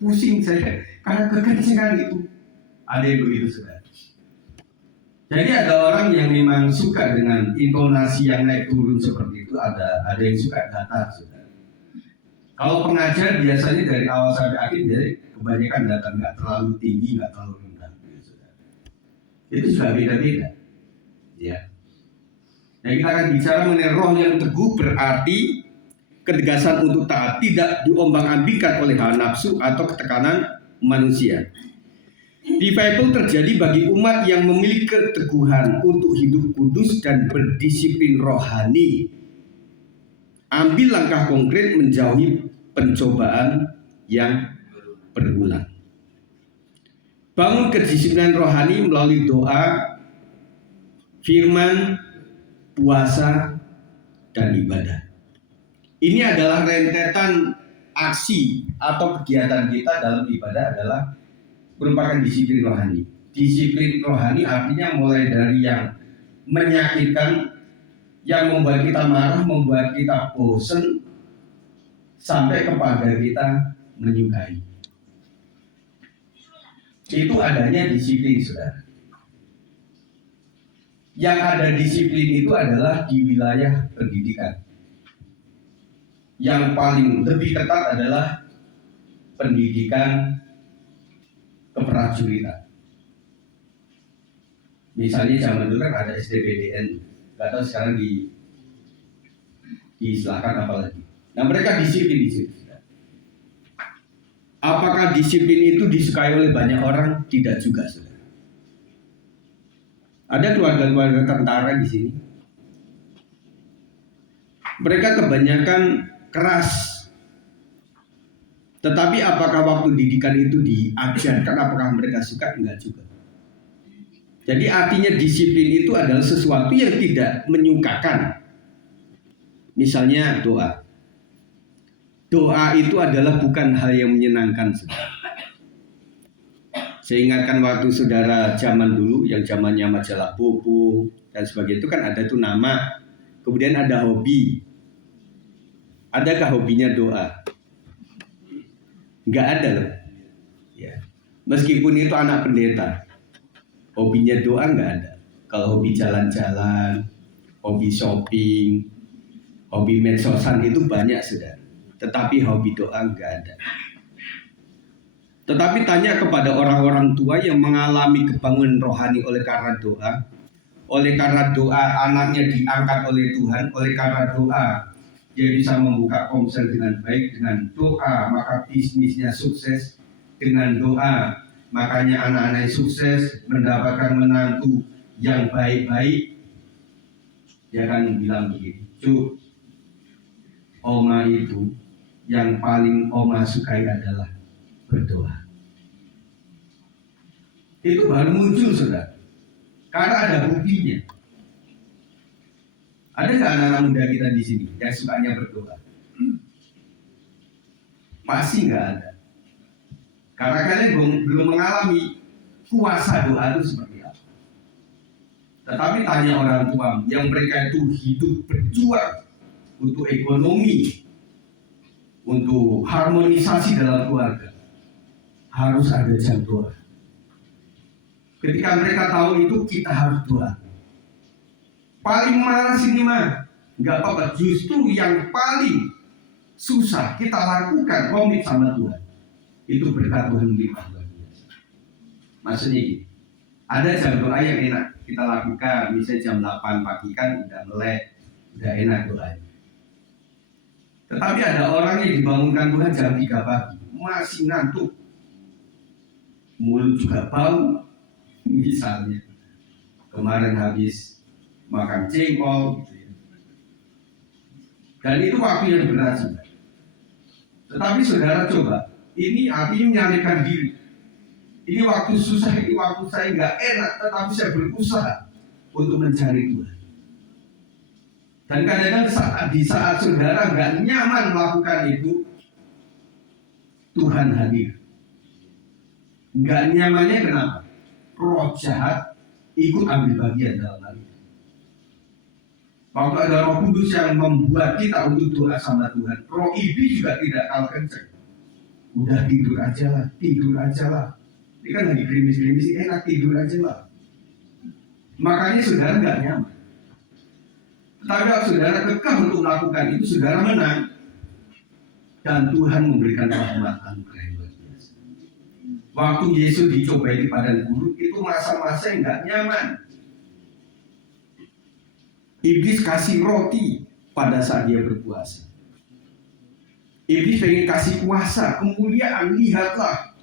pusing saya karena kekencangan itu. Ada yang begitu, saudara. Jadi ada orang yang memang suka dengan intonasi yang naik turun seperti itu, ada yang suka datar, saudara. Kalau pengajar biasanya dari awal sampai akhir jadi kebanyakan datar, nggak terlalu tinggi, nggak terlalu rendah, saudara. Itu juga beda-beda, ya. Nah, kita akan bicara mengenai roh yang teguh, berarti ketegasan untuk taat tidak diombang-ambingkan oleh hawa nafsu atau ketekanan manusia. Revival terjadi bagi umat yang memiliki keteguhan untuk hidup kudus dan berdisiplin rohani. Ambil langkah konkret menjauhi pencobaan yang berulang. Bangun kedisiplinan rohani melalui doa, firman, puasa, dan ibadah. Ini adalah rentetan aksi atau kegiatan kita dalam ibadah adalah merupakan disiplin rohani. Disiplin rohani artinya mulai dari yang menyakitkan, yang membuat kita marah, membuat kita bosan, sampai kepada kita menyukai. Itu adanya disiplin, saudara. Yang ada disiplin itu adalah di wilayah pendidikan. Yang paling lebih ketat adalah pendidikan keprajuritan. Misalnya zaman dulu kan ada SDPDN, nggak tahu sekarang diistilahkan apa lagi. Nah, mereka disiplin di situ. Apakah disiplin itu disukai oleh banyak orang? Tidak juga, saudara. Ada keluarga-keluarga tentara di sini. Mereka kebanyakan keras. Tetapi apakah waktu didikan itu diajarkan, apakah mereka suka? Enggak juga. Jadi artinya disiplin itu adalah sesuatu yang tidak menyukakan. Misalnya doa. Doa itu adalah bukan hal yang menyenangkan, saudara. Saya ingatkan waktu saudara zaman dulu, yang zamannya majalah Bobo dan sebagainya, itu kan ada tuh nama, kemudian ada hobi. Adakah hobinya doa? Nggak ada loh, ya. Meskipun itu anak pendeta, hobinya doa nggak ada. Kalau hobi jalan-jalan, hobi shopping, hobi medsosan itu banyak, sudah. Tetapi hobi doa nggak ada. Tetapi tanya kepada orang-orang tua yang mengalami kebangunan rohani oleh karena doa anaknya diangkat oleh Tuhan, oleh karena doa dia bisa membuka komsel dengan baik, dengan doa maka bisnisnya sukses, dengan doa makanya anak-anaknya sukses, mendapatkan menantu yang baik-baik. Dia akan bilang begini, Cuk, oma itu yang paling oma sukai adalah berdoa. Itu baru muncul, saudara, karena ada buktinya. Ada nggak anak-anak muda kita di sini yang sukanya berdoa? Pasti nggak ada. Karena kalian belum mengalami kuasa doa itu seperti apa. Tetapi tanya orang tua yang mereka itu hidup berjuang untuk ekonomi, untuk harmonisasi dalam keluarga, harus ada jam doa. Ketika mereka tahu itu, kita harus doa. Paling malas ini mah nggak apa-apa, justru yang paling susah kita lakukan komit sama Tuhan, itu berkat Tuhan limpah luar biasa. Maksudnya gitu, ada jam doa yang enak kita lakukan, misalnya jam 8 pagi kan udah melek, udah enak doanya. Tetapi ada orang yang dibangunkan Tuhan jam 3 pagi masih ngantuk, mulut juga bau. Misalnya kemarin habis makan jengkol gitu ya. Dan itu waktu yang berat, saudara. Tetapi saudara coba, ini artinya menyalahkan diri. Ini waktu susah, ini waktu saya nggak enak, tetapi saya berusaha untuk mencari Tuhan. Dan kadang-kadang di saat saudara nggak nyaman melakukan itu, Tuhan hadir. Nggak nyamannya kenapa? Roh jahat ikut ambil bagian dalam hal itu. Waktu ada Roh Kudus yang membuat kita untuk doa sama Tuhan, roh iblis juga tidak kalah kenceng. Udah tidur aja lah. Ini kan lagi gerimis-gerimis, enak tidur aja lah. Makanya saudara nggak nyaman. Tapi kalau saudara kekeh untuk melakukan itu, saudara menang. Dan Tuhan memberikan rahmat anugerah yang luar biasa. Waktu Yesus dicobai di padang gurun, itu masa-masa yang nggak nyaman. Iblis kasih roti pada saat dia berpuasa. Iblis pengen kasih kuasa, kemuliaan, lihatlah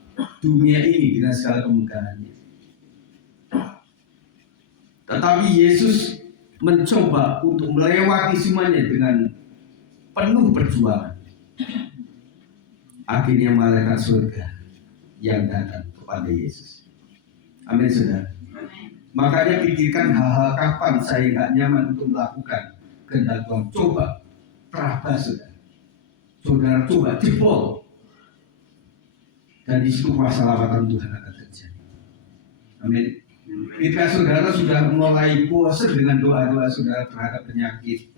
dunia ini dengan segala kemegahannya. Tetapi Yesus mencoba untuk melewati semuanya dengan penuh perjuangan. Akhirnya malaikat surga yang datang kepada Yesus. Amin, saudara. Makanya pikirkan hal-hal kapan saya nggak nyaman untuk melakukan kehendak Tuhan. Coba terabas, saudara. Saudara coba jebol. Dan di situ kuasa lawatan Tuhan akan terjadi. Amin. Ketika saudara sudah mulai bosan dengan doa-doa saudara terhadap penyakit,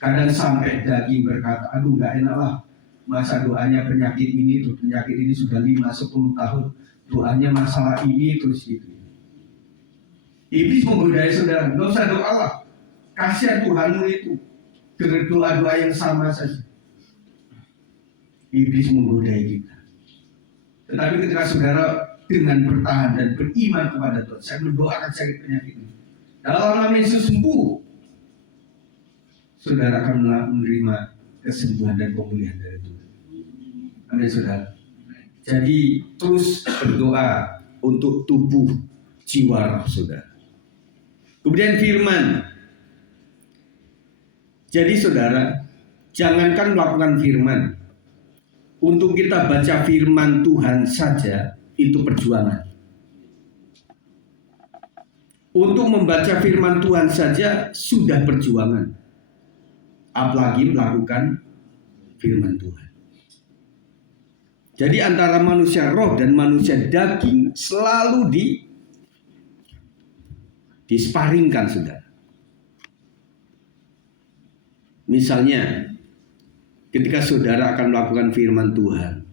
kadang sampai daging berkata, aduh nggak enak lah. Masa doanya penyakit ini sudah 5-10 tahun, doanya masalah ini terus gitu. Iblis menggodai saudara, nggak usah doa lah, kasihan Tuhanmu itu dengan doa-doa yang sama saja. Iblis menggodai kita. Tetapi ketika saudara dengan bertahan dan beriman kepada Tuhan, saya mendoakan sakit penyakit ini, dalam nama Yesus sembuh, saudara akan menerima kesembuhan dan pemulihan dari Tuhan. Amin, saudara. Jadi terus berdoa untuk tubuh, jiwa, roh saudara. Kemudian firman. Jadi saudara, jangankan melakukan firman, untuk kita baca firman Tuhan saja itu perjuangan. Untuk membaca firman Tuhan saja sudah perjuangan, apalagi melakukan firman Tuhan. Jadi antara manusia roh dan manusia daging selalu disparingkan, saudara. Misalnya, ketika saudara akan melakukan firman Tuhan,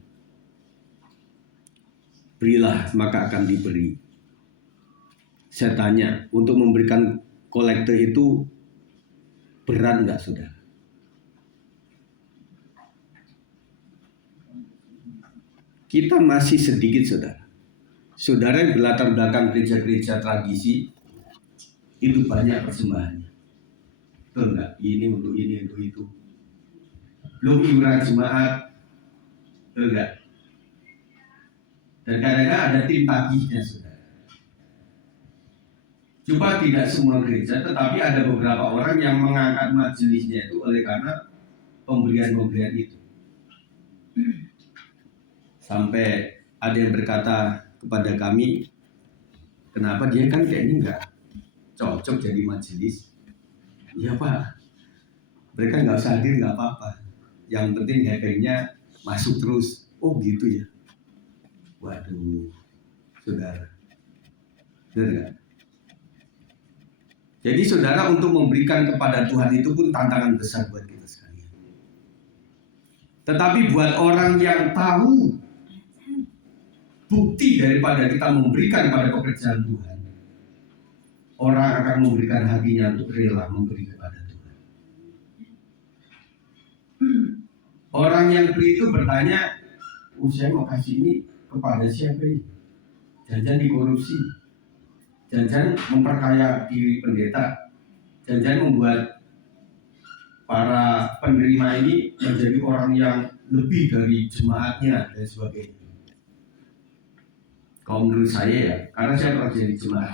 berilah maka akan diberi. Saya tanya, untuk memberikan kolekte itu berat nggak, saudara? Kita masih sedikit, saudara. Saudara yang berlatar belakang gereja-gereja tradisi itu banyak persembahannya. Betul nggak? Ini untuk itu. Belum iuran jemaat, betul nggak? Dan kadang-kadang ada tim tagihnya, saudara. Coba tidak semua gereja, tetapi ada beberapa orang yang mengangkat majelisnya itu oleh karena pemberian-pemberian itu. Sampai ada yang berkata kepada kami, kenapa dia kan kayaknya nggak cocok jadi majelis. Iya Pak, mereka nggak usah hadir nggak apa-apa. Yang penting happeningnya masuk terus. Oh gitu ya. Waduh, saudara. Benar nggak? Jadi saudara, untuk memberikan kepada Tuhan itu pun tantangan besar buat kita sekalian. Tetapi buat orang yang tahu bukti daripada kita memberikan pada pekerjaan Tuhan, orang akan memberikan hatinya untuk rela memberi kepada Tuhan. Orang yang beri itu bertanya, saya mau kasih ini kepada siapa ini? Jangan dikorupsi, jangan memperkaya diri pendeta, jangan membuat para penerima ini menjadi orang yang lebih dari jemaatnya dan sebagainya. Kalau menurut saya ya, karena saya pernah jadi jemaat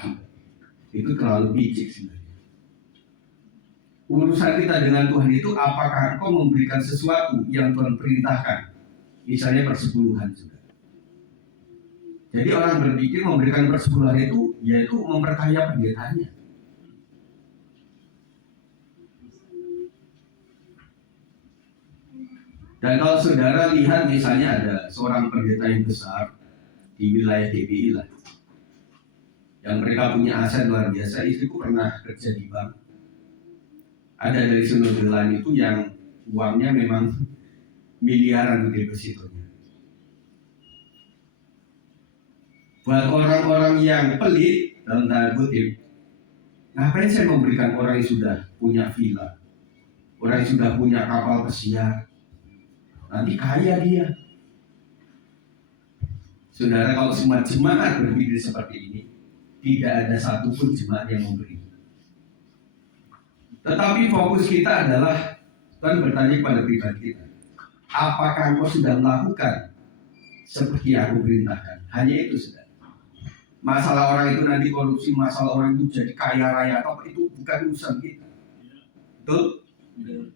itu terlalu picik sebenarnya. Urusan kita dengan Tuhan itu, apakah engkau memberikan sesuatu yang Tuhan perintahkan, misalnya persepuluhan juga. Jadi orang berpikir memberikan persepuluhan itu yaitu memperkaya pendetanya. Dan kalau saudara lihat misalnya ada seorang pendeta yang besar di wilayah DBI lah, yang mereka punya aset luar biasa. Istriku pernah kerja di bank. Ada dari sumber lain itu yang uangnya memang miliaran depositonya. Buat orang-orang yang pelit, dalam tanda kutip, ngapain saya memberikan orang yang sudah punya villa, orang yang sudah punya kapal pesiar, nanti kaya dia. Saudara, kalau semua jemaat berpikir seperti ini, tidak ada satupun jemaat yang memberi. Tetapi fokus kita adalah, Tuhan bertanya kepada pribadi kita, apakah engkau sudah melakukan seperti yang aku perintahkan? Hanya itu, saudara. Masalah orang itu nanti korupsi, masalah orang itu jadi kaya raya atau apa, itu bukan urusan kita. Betul?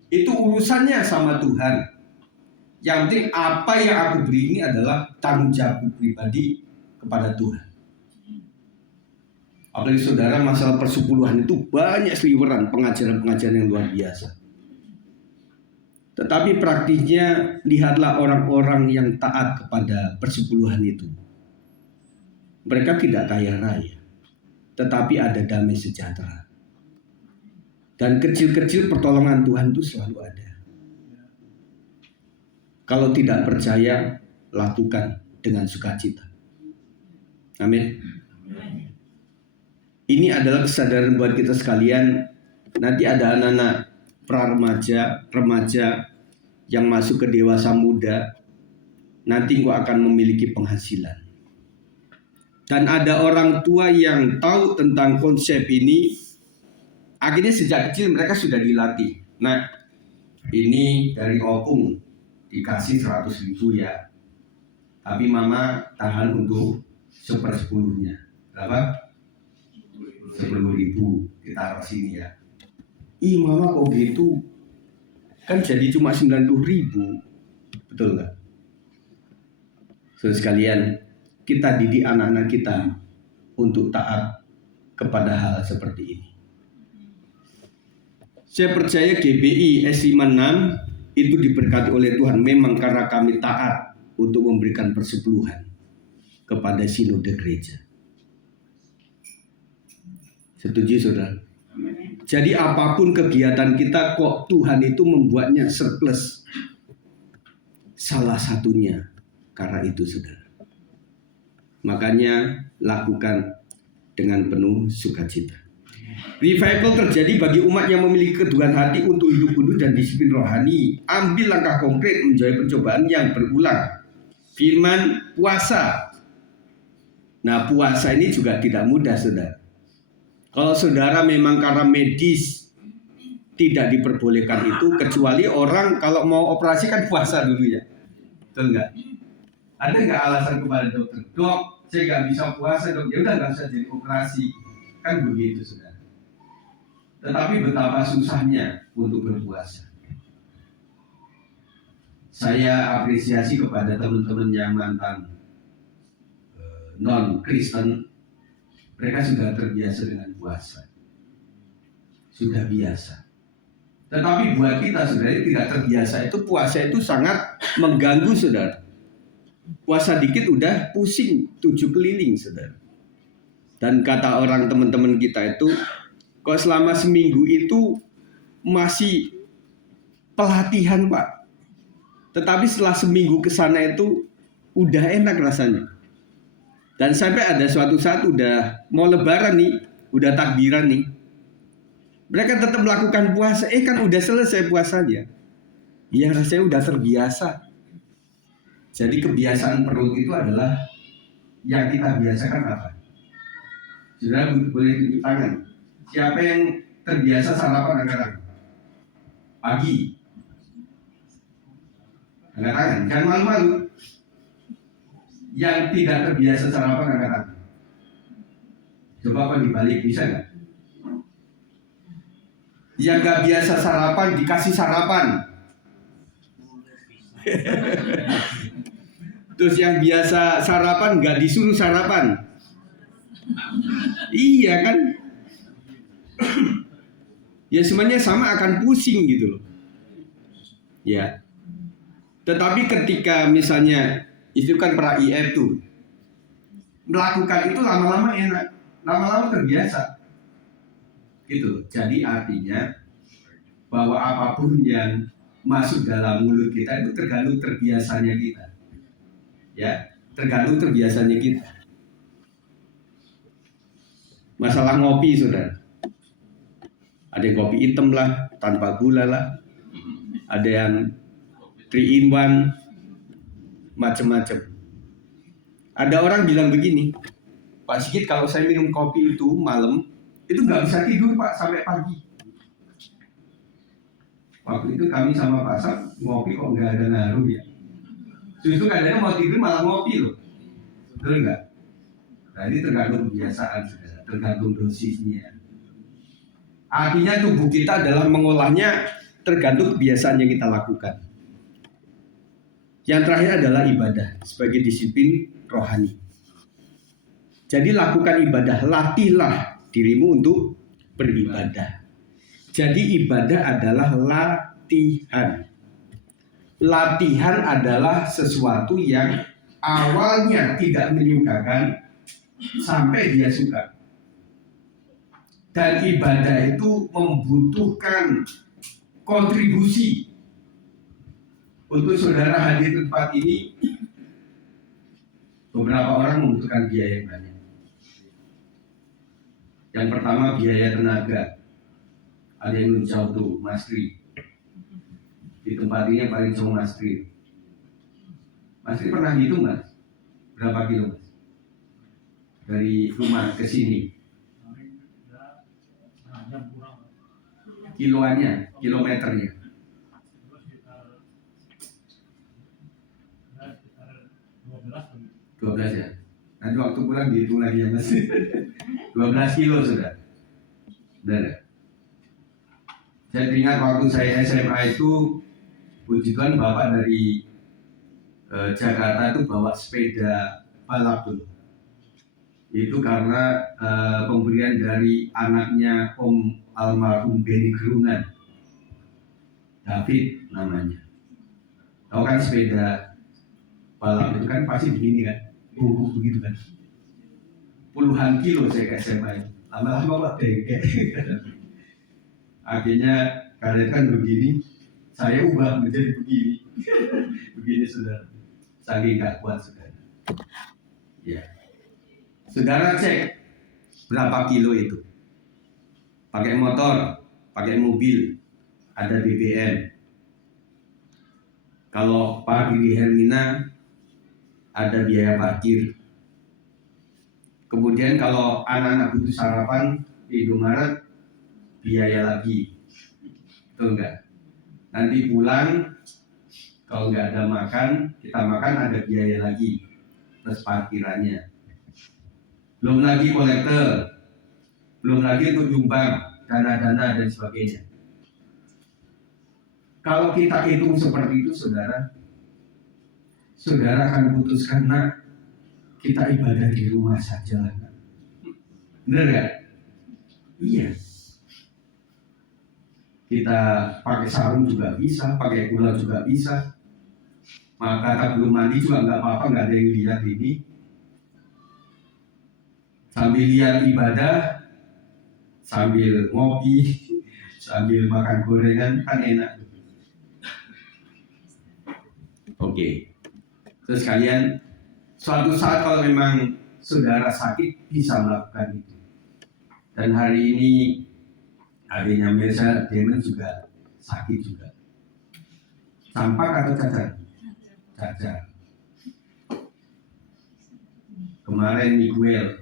Itu urusannya sama Tuhan. Yang penting apa yang aku beri ini adalah tanggung jawab pribadi kepada Tuhan. Apalagi saudara, masalah persepuluhan itu banyak seliweran pengajaran-pengajaran yang luar biasa. Tetapi praktiknya, lihatlah orang-orang yang taat kepada persepuluhan itu. Mereka tidak kaya raya, tetapi ada damai sejahtera. Dan kecil-kecil pertolongan Tuhan itu selalu ada. Kalau tidak percaya, lakukan dengan sukacita. Amin. Ini adalah kesadaran buat kita sekalian. Nanti ada anak-anak pra-remaja, remaja yang masuk ke dewasa muda. Nanti engkau akan memiliki penghasilan. Dan ada orang tua yang tahu tentang konsep ini. Akhirnya sejak kecil mereka sudah dilatih. Nah, ini dari opung dikasih 100.000 ya. Tapi mama tahan untuk 1/10-nya. Berapa? 10.000 ditaruh sini ya. Ih mama kok gitu? Kan jadi cuma 90.000. Betul nggak? Saudara sekalian, kita didik anak-anak kita untuk taat kepada hal seperti ini. Saya percaya GBI S56 itu diberkati oleh Tuhan memang karena kami taat untuk memberikan persepuluhan kepada sinode gereja. Setuju saudara? Jadi apapun kegiatan kita kok Tuhan itu membuatnya surplus. Salah satunya karena itu saudara. Makanya lakukan dengan penuh sukacita. Revival terjadi bagi umat yang memiliki keteguhan hati untuk hidup kudus dan disiplin rohani. Ambil langkah konkret menjauhi pencobaan yang berulang. Firman puasa. Nah puasa ini juga tidak mudah saudara. Kalau saudara memang karena medis tidak diperbolehkan itu, kecuali orang kalau mau operasi kan puasa dulu ya. Betul nggak? Ada nggak alasan kepada dokter? Dok, saya nggak bisa puasa dok. Ya udah nggak usah jadi operasi. Kan begitu saudara. Tetapi betapa susahnya untuk berpuasa. Saya apresiasi kepada teman-teman yang mantan non-Kristen. Mereka sudah terbiasa dengan puasa. Sudah biasa. Tetapi buat kita saudara tidak terbiasa itu puasa itu sangat mengganggu saudara. Puasa dikit udah pusing 7 keliling saudara. Dan kata orang teman-teman kita itu, kok selama seminggu itu masih pelatihan Pak. Tetapi setelah seminggu ke sana itu udah enak rasanya. Dan sampai ada suatu saat udah mau lebaran nih, udah takbiran nih. Mereka tetap melakukan puasa, kan udah selesai puasanya. Ya rasanya udah terbiasa. Jadi kebiasaan perut itu adalah yang kita biasakan apa? Saudara boleh tunjuk tangan. Siapa yang terbiasa sarapan angkat tangan? Pagi. Angkat tangan, jangan malu-malu. Yang tidak terbiasa sarapan angkat tangan. Coba apa dibalik, bisa nggak? Yang nggak biasa sarapan dikasih sarapan. Terus yang biasa sarapan nggak disuruh sarapan. Iya kan? Ya semuanya sama akan pusing gitu loh. Ya. Tetapi ketika misalnya itu kan para IF tuh melakukan itu lama-lama enak, lama-lama terbiasa. Gitu. Jadi artinya bahwa apapun yang masuk dalam mulut kita itu tergantung terbiasanya kita. Ya, tergantung terbiasanya kita. Masalah ngopi, saudara. Ada yang kopi hitam lah, tanpa gula lah. Ada yang 3 in 1, macam-macam. Ada orang bilang begini, Pak Sigit, kalau saya minum kopi itu malam, itu nggak bisa tidur Pak sampai pagi. Waktu itu kami sama Pak Sam ngopi kok nggak ada ngaruh ya. Justru kadang-kadang mau tidur malah ngopi loh. Betul nggak? Nah ini tergantung kebiasaan, tergantung dosisnya. Artinya tubuh kita dalam mengolahnya tergantung kebiasaan yang kita lakukan. Yang terakhir adalah ibadah sebagai disiplin rohani. Jadi lakukan ibadah, latihlah dirimu untuk beribadah. Jadi ibadah adalah latihan. Latihan adalah sesuatu yang awalnya tidak menyukakan sampai dia suka. Dan ibadah itu membutuhkan kontribusi. Untuk saudara hadir di tempat ini, beberapa orang membutuhkan biaya yang banyak. Yang pertama biaya tenaga. Ada yang jauh tuh, Mas Tri. Di tempat ini yang paling jauh Mas Tri. Mas Tri pernah hitung Mas? Berapa kilo Mas? Dari rumah ke sini? Kiloannya, kilometernya. 12 ya. Nanti waktu pulang dihitung lagi ya Mas. 12 kilo sudah. Benar. Saya ingat waktu saya SMA itu, puji Tuhan Bapak dari Jakarta itu bawa sepeda balap dulu. Itu karena pemberian dari anaknya Om almarhum Benny Gerunan, David namanya. Tahu kan sepeda balap itu kan pasti begini kan, begitu kan. Puluhan kilo saya ke SMA itu, lama-lama bengkek. Akhirnya karena kan begini, saya ubah menjadi begini, begini saudara. Saking gak kuat saudara. Ya, saudara cek berapa kilo itu. Pakai motor, pakai mobil, ada BBM. Kalau pagi di Hermina ada biaya parkir. Kemudian kalau anak-anak butuh sarapan di Indomaret, biaya lagi. Betul enggak? Nanti pulang kalau nggak ada makan, kita makan ada biaya lagi plus parkirannya. Belum lagi kolektor, belum lagi untuk nyumbang dana-dana dan sebagainya. Kalau kita hitung seperti itu, saudara akan putuskan, nak, kita ibadah di rumah saja lah. Benar nggak? Iya. Kita pakai sarung juga bisa, pakai gula juga bisa. Maka belum mandi juga nggak apa-apa, nggak ada yang lihat ini. Sambil lihat ibadah, sambil ngopi, sambil makan gorengan, kan enak. Oke. Terus kalian suatu saat kalau memang saudara sakit bisa melakukan itu. Dan hari ini adiknya Melsa Demen juga sakit juga. Campak atau cacar? Cacar. Kemarin Miguel,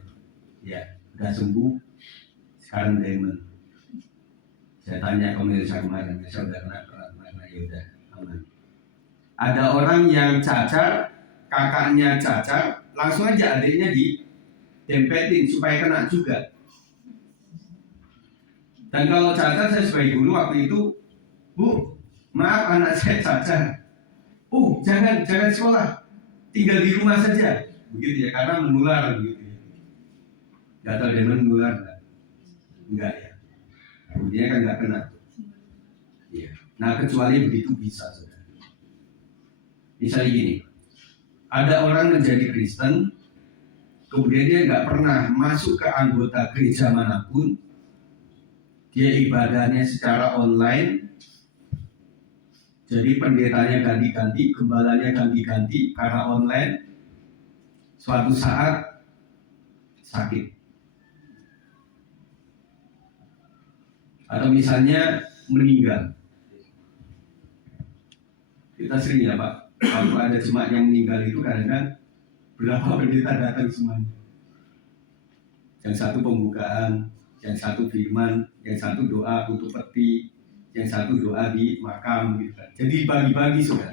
ya udah sembuh. Sekarang Demen. Saya tanya ke Melsa kemarin, Melsa udah kena ya udah aman. Ada orang yang cacar, kakaknya cacar, langsung aja adiknya ditempetin supaya kena juga. Dan kalau cacar, saya sebagai guru waktu itu, Bu, maaf anak saya cacar. Oh, jangan sekolah, tinggal di rumah saja, begitu ya, karena menular begitu. Gak tahu dia menular enggak ya? Kemudian kan nggak kena. Ya. Nah kecuali begitu bisa, saudara. Misalnya gini, ada orang menjadi Kristen, kemudian dia nggak pernah masuk ke anggota gereja manapun, dia ibadahnya secara online, jadi pendetanya ganti-ganti, gembalanya ganti-ganti karena online. Suatu saat sakit, Atau misalnya meninggal. Kita sering ya Pak, kalau ada jemaat yang meninggal itu kadang-kadang berapa pendeta datang semuanya. Yang satu pembukaan, yang satu firman, yang satu doa tutup peti, yang satu doa di makam gitu kan. Jadi bagi-bagi sudah.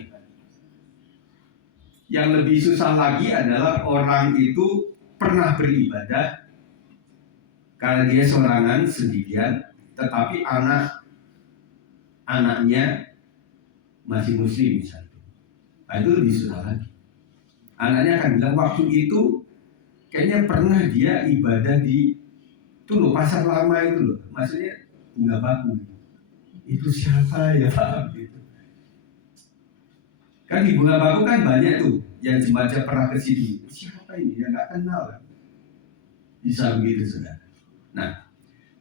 Yang lebih susah lagi adalah orang itu pernah beribadah karena dia sorangan sendirian, tetapi anaknya masih muslim misalnya. Nah, itu lebih susah lagi. Anaknya akan bilang waktu itu kayaknya pernah dia ibadah di itu loh, pasar lama itu loh, maksudnya Bunga Bakung. Itu siapa ya Pak? Gitu. Kan di Bunga Bakung kan banyak tuh yang jemaatnya pernah ke sini. Siapa ini? Ya nggak kenal kan? Bisa begitu saudara. Nah,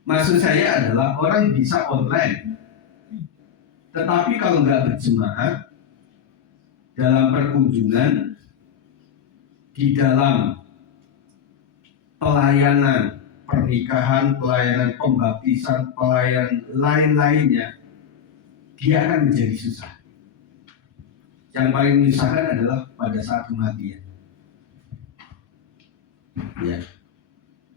maksud saya adalah orang bisa online, tetapi kalau nggak berjemaat dalam perkunjungan, di dalam pelayanan pernikahan, pelayanan pembaptisan, pelayanan lain-lainnya, dia akan menjadi susah. Yang paling menyusahkan adalah pada saat kematian. Ya.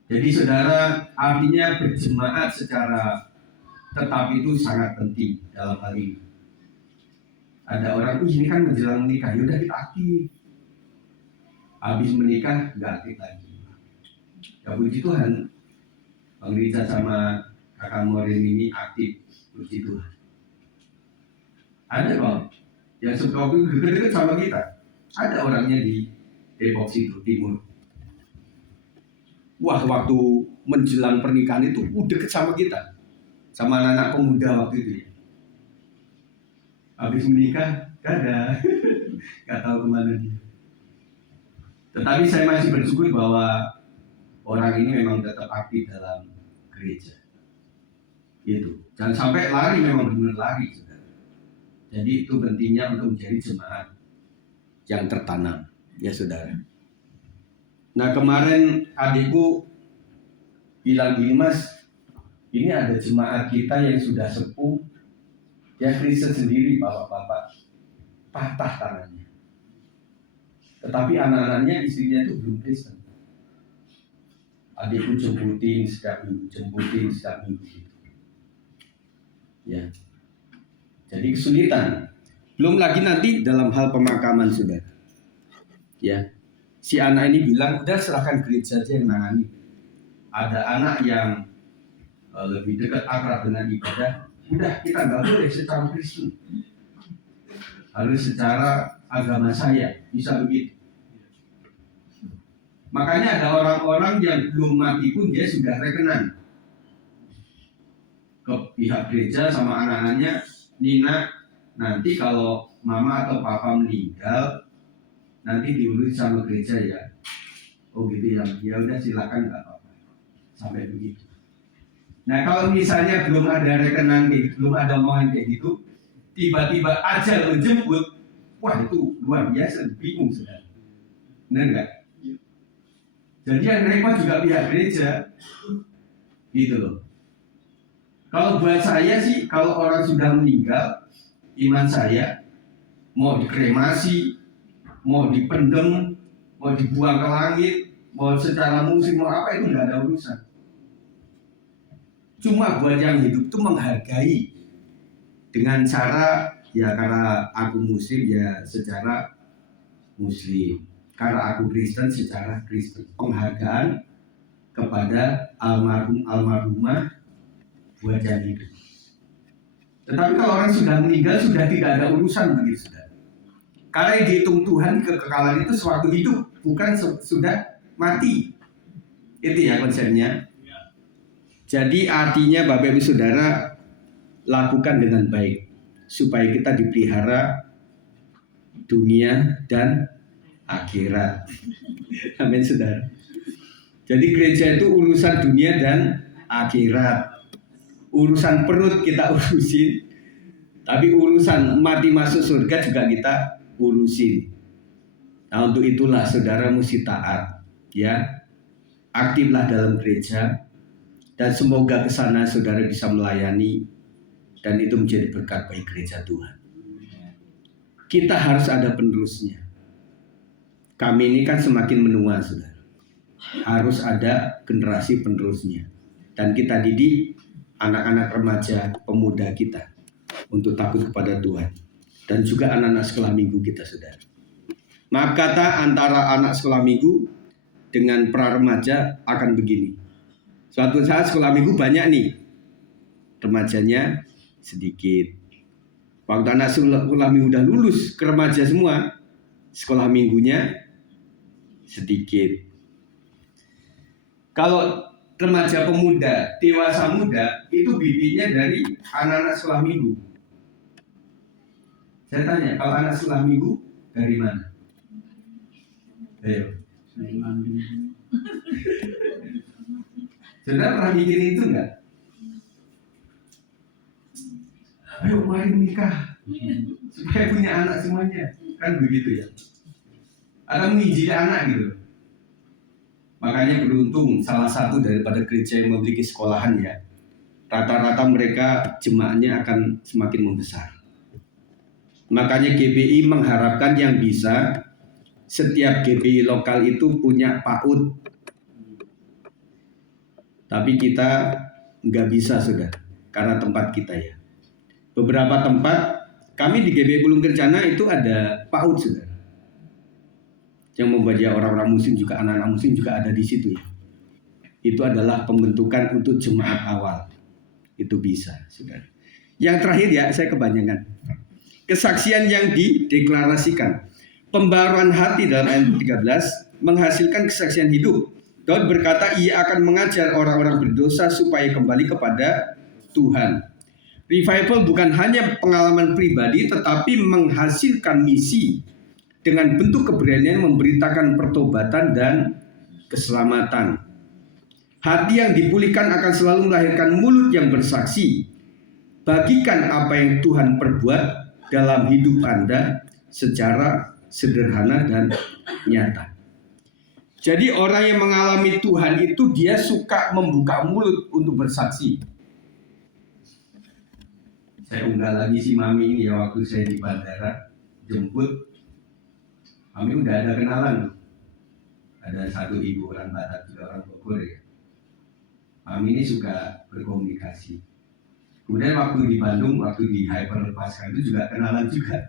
Jadi saudara, artinya berjemaat secara tetap itu sangat penting dalam hal ini. Ada orang, ini kan menjelang menikah, yaudah kita aktif. Habis menikah, nggak aktif lagi. Ya puji Tuhan, Bang Riza sama kakak Morin ini aktif, puji Tuhan. Ada kok yang suka deket-deket sama kita. Ada orangnya di Depok situ, timur. Wah, waktu menjelang pernikahan itu deket sama kita, sama anak-anak pemuda waktu itu. Habis menikah, gak ada, gak tahu kemana dia. Tetapi saya masih bersyukur bahwa orang ini memang tetap aktif dalam gereja. Itu. Jangan sampai lari, memang benar lari. Saudara. Jadi itu pentingnya untuk menjadi jemaat yang tertanam, ya saudara. Nah kemarin adikku bilang gini, Mas, ini ada jemaat kita yang sudah sepuh, ya Kristen sendiri, bapak-bapak, patah tangannya. Tetapi anak-anaknya, istrinya itu belum Kristen. Adikku jemputin setiap minggu gitu. Ya. Jadi kesulitan. Belum lagi nanti dalam hal pemakaman sudah. Ya. Si anak ini bilang, udah serahkan gereja aja yang nangani. Ada anak yang lebih dekat akrab dengan ibadah, udah kita nggak boleh secara Kristen. Harus secara agama saya, bisa begitu. Makanya ada orang-orang yang belum mati pun dia sudah rekenan ke pihak gereja sama anak-anaknya, Nina, nanti kalau mama atau papa meninggal, nanti diurus sama gereja ya. Oh gitu ya, ya udah silakan nggak apa-apa. Sampai begitu. Nah kalau misalnya belum ada rekenan, belum ada omongan kayak gitu, tiba-tiba ajal menjemput, wah itu luar biasa, bingung sudah. Benar nggak? Jadi yang repot juga pihak gereja, gitu loh. Kalau buat saya sih, kalau orang sudah meninggal, iman saya mau dikremasi, mau dipendem, mau dibuang ke langit, mau secara musim, mau apa itu nggak ada urusan. Cuma buat yang hidup itu menghargai dengan cara ya karena aku muslim ya secara muslim, karena aku Kristen secara Kristen. Penghargaan kepada almarhumah buat yang hidup. Tetapi kalau orang sudah meninggal sudah tidak ada urusan begitu sudah. Karena yang dihitung Tuhan kekekalan itu sewaktu hidup, bukan sudah mati. Itu ya konsepnya. Jadi artinya Bapak Ibu Saudara, lakukan dengan baik supaya kita dipelihara dunia dan akhirat. Amin saudara. Jadi gereja itu urusan dunia dan akhirat. Urusan perut kita urusin, tapi urusan mati masuk surga juga kita urusin. Nah untuk itulah saudara mesti taat, ya, aktiflah dalam gereja, Dan semoga ke sana saudara bisa melayani dan itu menjadi berkat bagi gereja Tuhan. Kita harus ada penerusnya. Kami ini kan semakin menua, saudara. Harus ada generasi penerusnya. Dan kita didik anak-anak remaja, pemuda kita untuk takut kepada Tuhan. Dan juga anak-anak sekolah minggu kita, saudara. Maaf kata, antara anak sekolah minggu dengan pra remaja akan begini. Suatu saat sekolah minggu banyak nih, remajanya sedikit. Waktu anak sekolah minggu udah lulus ke remaja semua, sekolah minggunya sedikit. Kalau remaja pemuda, dewasa muda, itu bibitnya dari anak-anak sekolah minggu. Saya tanya, kalau anak sekolah minggu dari mana? Ayo. Saudara pernah mikirin itu enggak? Ayo mari menikah supaya punya anak semuanya. Kan begitu ya. Ada menginjili anak gitu. Makanya beruntung salah satu daripada gereja yang memiliki sekolahan ya. Rata-rata mereka jemaahnya akan semakin membesar. Makanya GBI mengharapkan yang bisa setiap GBI lokal itu punya PAUD. Tapi kita nggak bisa sudah karena tempat kita ya. Beberapa tempat kami di GBI Pulung Kencana itu ada PAUD sudah. Yang membuat orang-orang muslim juga anak-anak muslim juga ada di situ ya. Itu adalah pembentukan untuk jemaat awal. Itu bisa sudah. Yang terakhir ya saya kebanyakan. Kesaksian yang dideklarasikan. Pembaruan hati dalam ayat 13 menghasilkan kesaksian hidup. Daud berkata ia akan mengajar orang-orang berdosa supaya kembali kepada Tuhan. Revival bukan hanya pengalaman pribadi tetapi menghasilkan misi dengan bentuk keberanian memberitakan pertobatan dan keselamatan. Hati yang dipulihkan akan selalu melahirkan mulut yang bersaksi. Bagikan apa yang Tuhan perbuat dalam hidup Anda secara sederhana dan nyata. Jadi orang yang mengalami Tuhan itu dia suka membuka mulut untuk bersaksi. Saya unggah lagi si Mami ini ya waktu saya di bandara jemput. Mami udah ada kenalan. Ada satu ibu orang Batak juga orang Bogor ya. Mami ini suka berkomunikasi. Kemudian waktu di Bandung, waktu di Hyper Pasca itu juga kenalan juga.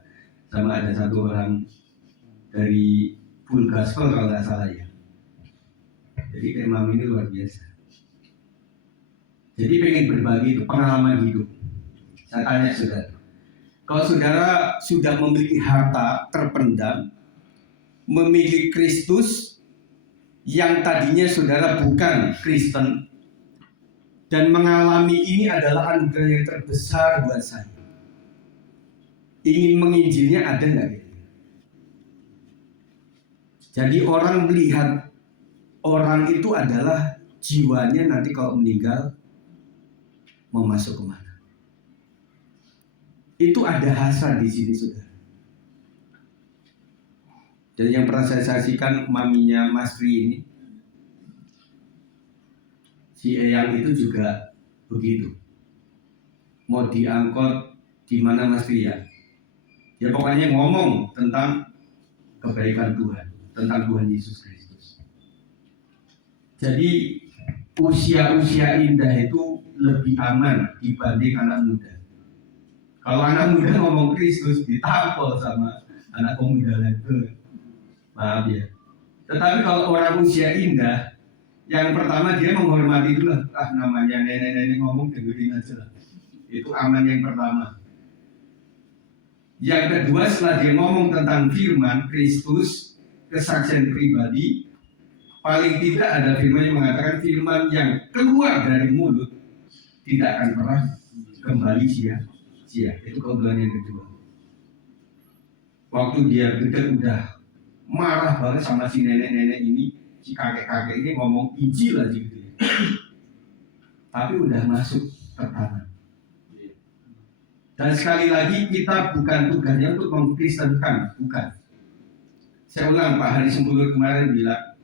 Sama ada satu orang dari Full Gospel kalau nggak salah ya. Jadi kayak Mami ini luar biasa. Jadi pengen berbagi itu pengalaman hidup. Saya tanya saudara, kalau saudara sudah memiliki harta terpendam, memiliki Kristus yang tadinya saudara bukan Kristen, dan mengalami ini adalah anugerah yang terbesar buat saya. Ingin menginjilnya ada nggak? Jadi orang melihat orang itu adalah jiwanya nanti kalau meninggal mau masuk kemana? Itu ada hasrat di sini saudara. Dan yang pernah saya saksikan maminya Mas Tri ini, si Eyang itu juga begitu. Mau diangkut di mana Mas Tri ya? Ya pokoknya ngomong tentang kebaikan Tuhan, tentang Tuhan Yesus Kristus. Jadi usia-usia indah itu lebih aman dibanding anak muda. Kalau anak muda ngomong Kristus ditampol sama anak pemuda lain, maaf ya. Tetapi kalau orang usia indah, yang pertama dia menghormati dulu, namanya nenek-nenek ngomong dengerin aja lah. Itu aman yang pertama. Yang kedua setelah dia ngomong tentang firman Kristus, kesaksian pribadi, paling tidak ada firman yang mengatakan firman yang keluar dari mulut tidak akan pernah kembali sia-sia. Itu keunggulan yang kedua. Waktu dia gede udah marah banget sama si nenek-nenek ini, si kakek-kakek ini ngomong Injil aja gitu ya. Tapi udah masuk tertanam. Dan sekali lagi kita bukan tugasnya untuk mengkristenkan, bukan. Saya ulang, Pak Hari Sempulur kemarin bilang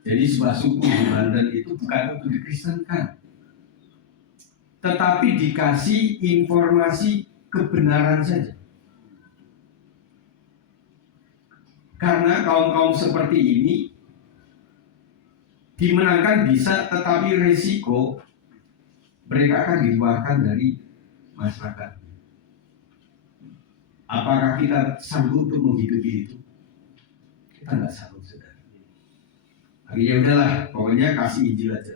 Jadi sebuah suku di Banten itu bukan untuk dikristenkan, tetapi dikasih informasi kebenaran saja. Karena kaum-kaum seperti ini dimenangkan bisa, tetapi resiko mereka akan dikeluarkan dari masyarakat. Apakah kita sanggup untuk menghidupi itu? Kita nggak sanggup, saudara. Akhirnya udahlah, pokoknya kasih Injil aja,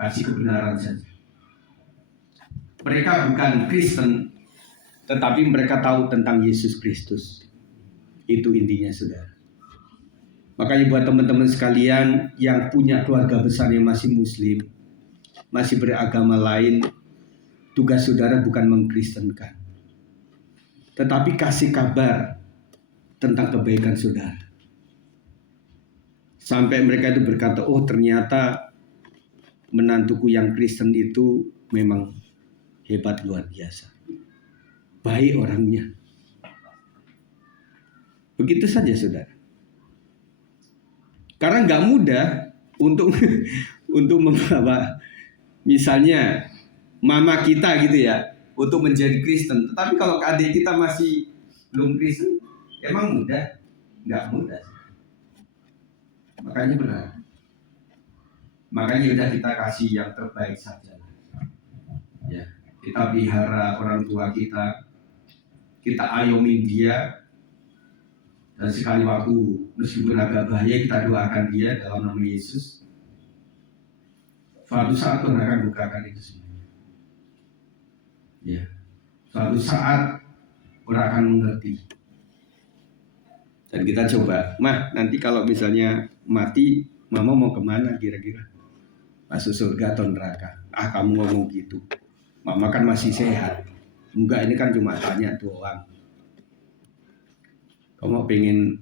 kasih kebenaran saja. Mereka bukan Kristen, tetapi mereka tahu tentang Yesus Kristus. Itu intinya, saudara. Makanya buat teman-teman sekalian yang punya keluarga besar yang masih Muslim, masih beragama lain, tugas saudara bukan mengkristenkan, tetapi kasih kabar tentang kebaikan saudara. Sampai mereka itu berkata, oh ternyata menantuku yang Kristen itu memang hebat luar biasa, baik orangnya. Begitu saja, saudara. Karena nggak mudah untuk membawa, misalnya mama kita gitu ya, untuk menjadi Kristen. Tetapi kalau adik kita masih belum Kristen, emang mudah? Nggak mudah. Makanya benar. Makanya udah kita kasih yang terbaik saja. Ya, kita pelihara orang tua kita ayomi dia, dan sekali waktu meskipun agak bahaya kita doakan dia dalam nama Yesus. Suatu saat Tuhan akan bukakan itu semuanya. Ya, suatu saat orang akan mengerti. Dan kita coba, mah nanti kalau misalnya mati, mama mau kemana kira-kira? Masuk surga atau neraka? Ah, kamu ngomong gitu, mama kan masih sehat. Enggak, ini kan cuma tanya doang. Kamu pengen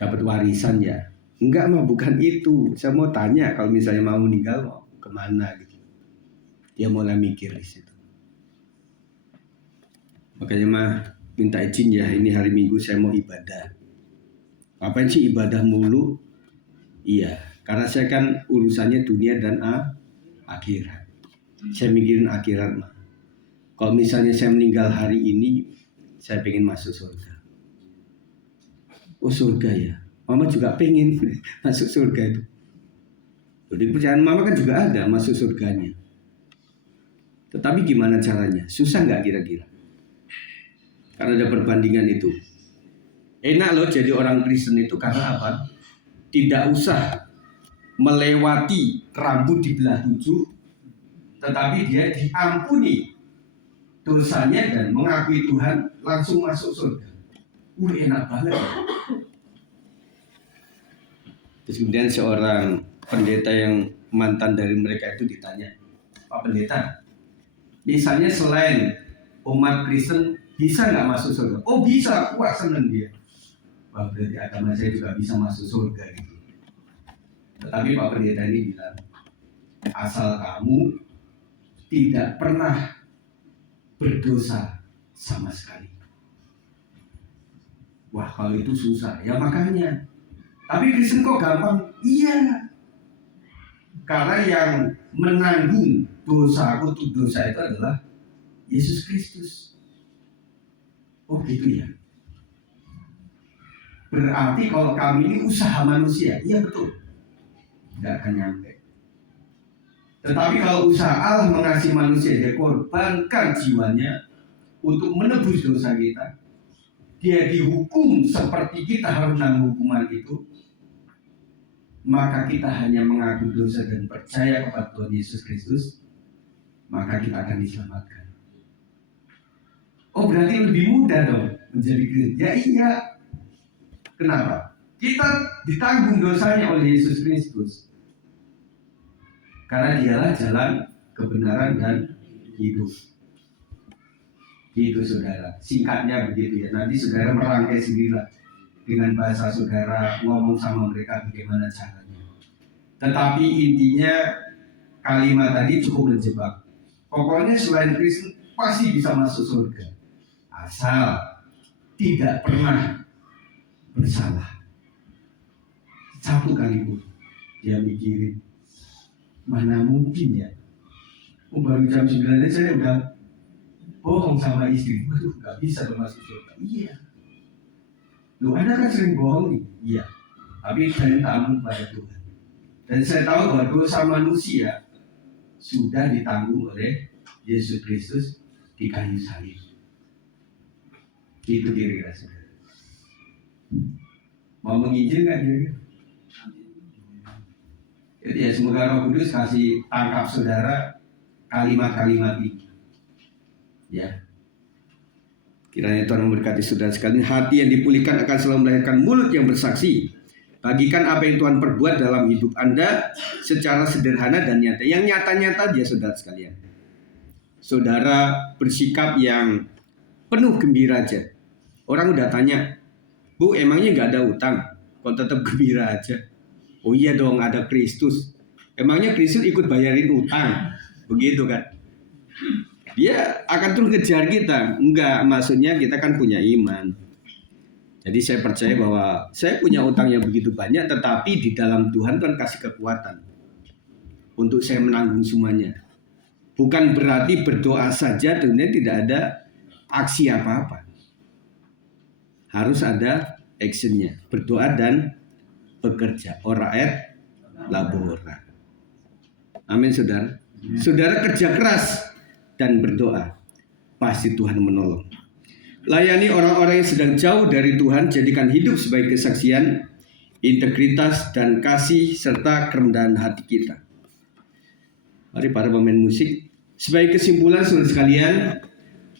dapat warisan ya? Enggak mah, bukan itu. Saya mau tanya kalau misalnya mau meninggal mau kemana gitu. Dia mulai mikir di situ. Makanya mah minta izin ya, ini hari Minggu saya mau ibadah. Apain sih ibadah mulu? Iya, karena saya kan urusannya dunia dan akhirat. Saya mikirin akhirat mah. Kalau misalnya saya meninggal hari ini, saya pengen masuk surga. Oh surga ya, mama juga pengen masuk surga itu. Jadi percayaan mama kan juga ada masuk surganya. Tetapi gimana caranya? Susah nggak kira-kira? Karena ada perbandingan itu. Enak loh jadi orang Kristen itu karena apa? Tidak usah melewati rambut di belah 7, tetapi dia diampuni dosanya dan mengakui Tuhan, langsung masuk surga. Enak banget. Terus kemudian seorang pendeta yang mantan dari mereka itu ditanya, Pak Pendeta, misalnya selain umat Kristen bisa nggak masuk surga? Oh bisa, wah seneng dia. Wah berarti agama saya juga bisa masuk surga gitu. Tetapi Pak Pendeta ini bilang, asal kamu tidak pernah berdosa sama sekali. Wah kalau itu susah, ya makanya. Tapi Kristen kok gampang? Iya. Karena yang menanggung dosa untuk dosa itu adalah Yesus Kristus. Oh gitu ya. Berarti kalau kami ini usaha manusia, iya betul, nggak akan nyampe. Tetapi kalau usaha Allah mengasihi manusia, dia korbankan jiwanya untuk menebus dosa kita. Dia dihukum seperti kita harus menanggung hukuman itu. Maka kita hanya mengaku dosa dan percaya kepada Tuhan Yesus Kristus, maka kita akan diselamatkan. Oh berarti lebih mudah dong menjadi Kristen? Ya iya. Kenapa? Kita ditanggung dosanya oleh Yesus Kristus. Karena dialah jalan kebenaran dan hidup. Itu saudara. Singkatnya begitu ya. Nanti saudara merangkai sendirilah dengan bahasa saudara, ngomong sama mereka bagaimana caranya. Tetapi intinya kalimat tadi cukup menjebak. Pokoknya selain Kristen pasti bisa masuk surga, asal tidak pernah bersalah. Satu kali pun dia mikirin, mana mungkin ya, baru jam 9 saya udah bohong sama istri. Waduh, gak bisa dong masuk surga. Iya. Loh, Anda kan sering bohong nih. Iya. Tapi saya tamu pada Tuhan. Dan saya tahu bahwa dosa manusia sudah ditanggung oleh Yesus Kristus di kayu salib. Itu kira-kira saudara. Mau menginjil nggak kira-kira? Jadi ya semoga Roh Kudus kasih tangkap saudara kalimat-kalimat ini. Ya. Kiranya Tuhan memberkati saudara sekalian. Hati yang dipulihkan akan selalu melahirkan mulut yang bersaksi. Bagikan apa yang Tuhan perbuat dalam hidup Anda secara sederhana dan nyata. Yang nyata-nyata dia saudara sekalian. Saudara bersikap yang penuh gembira aja. Orang udah tanya, Bu, emangnya nggak ada utang? Kok tetap gembira aja? Oh iya dong, ada Kristus. Emangnya Kristus ikut bayarin utang? Begitu kan? Dia akan terus kejar kita. Enggak, maksudnya kita kan punya iman. Jadi saya percaya bahwa saya punya utang yang begitu banyak, tetapi di dalam Tuhan kan kasih kekuatan untuk saya menanggung semuanya. Bukan berarti berdoa saja dunia tidak ada aksi apa-apa. Harus ada actionnya, berdoa dan bekerja. Ora et labora. Amin saudara. Saudara kerja keras dan berdoa, pasti Tuhan menolong. Layani orang-orang yang sedang jauh dari Tuhan, jadikan hidup sebagai kesaksian, integritas dan kasih serta kerendahan hati kita. Mari para pemain musik. Sebagai kesimpulan saudara sekalian,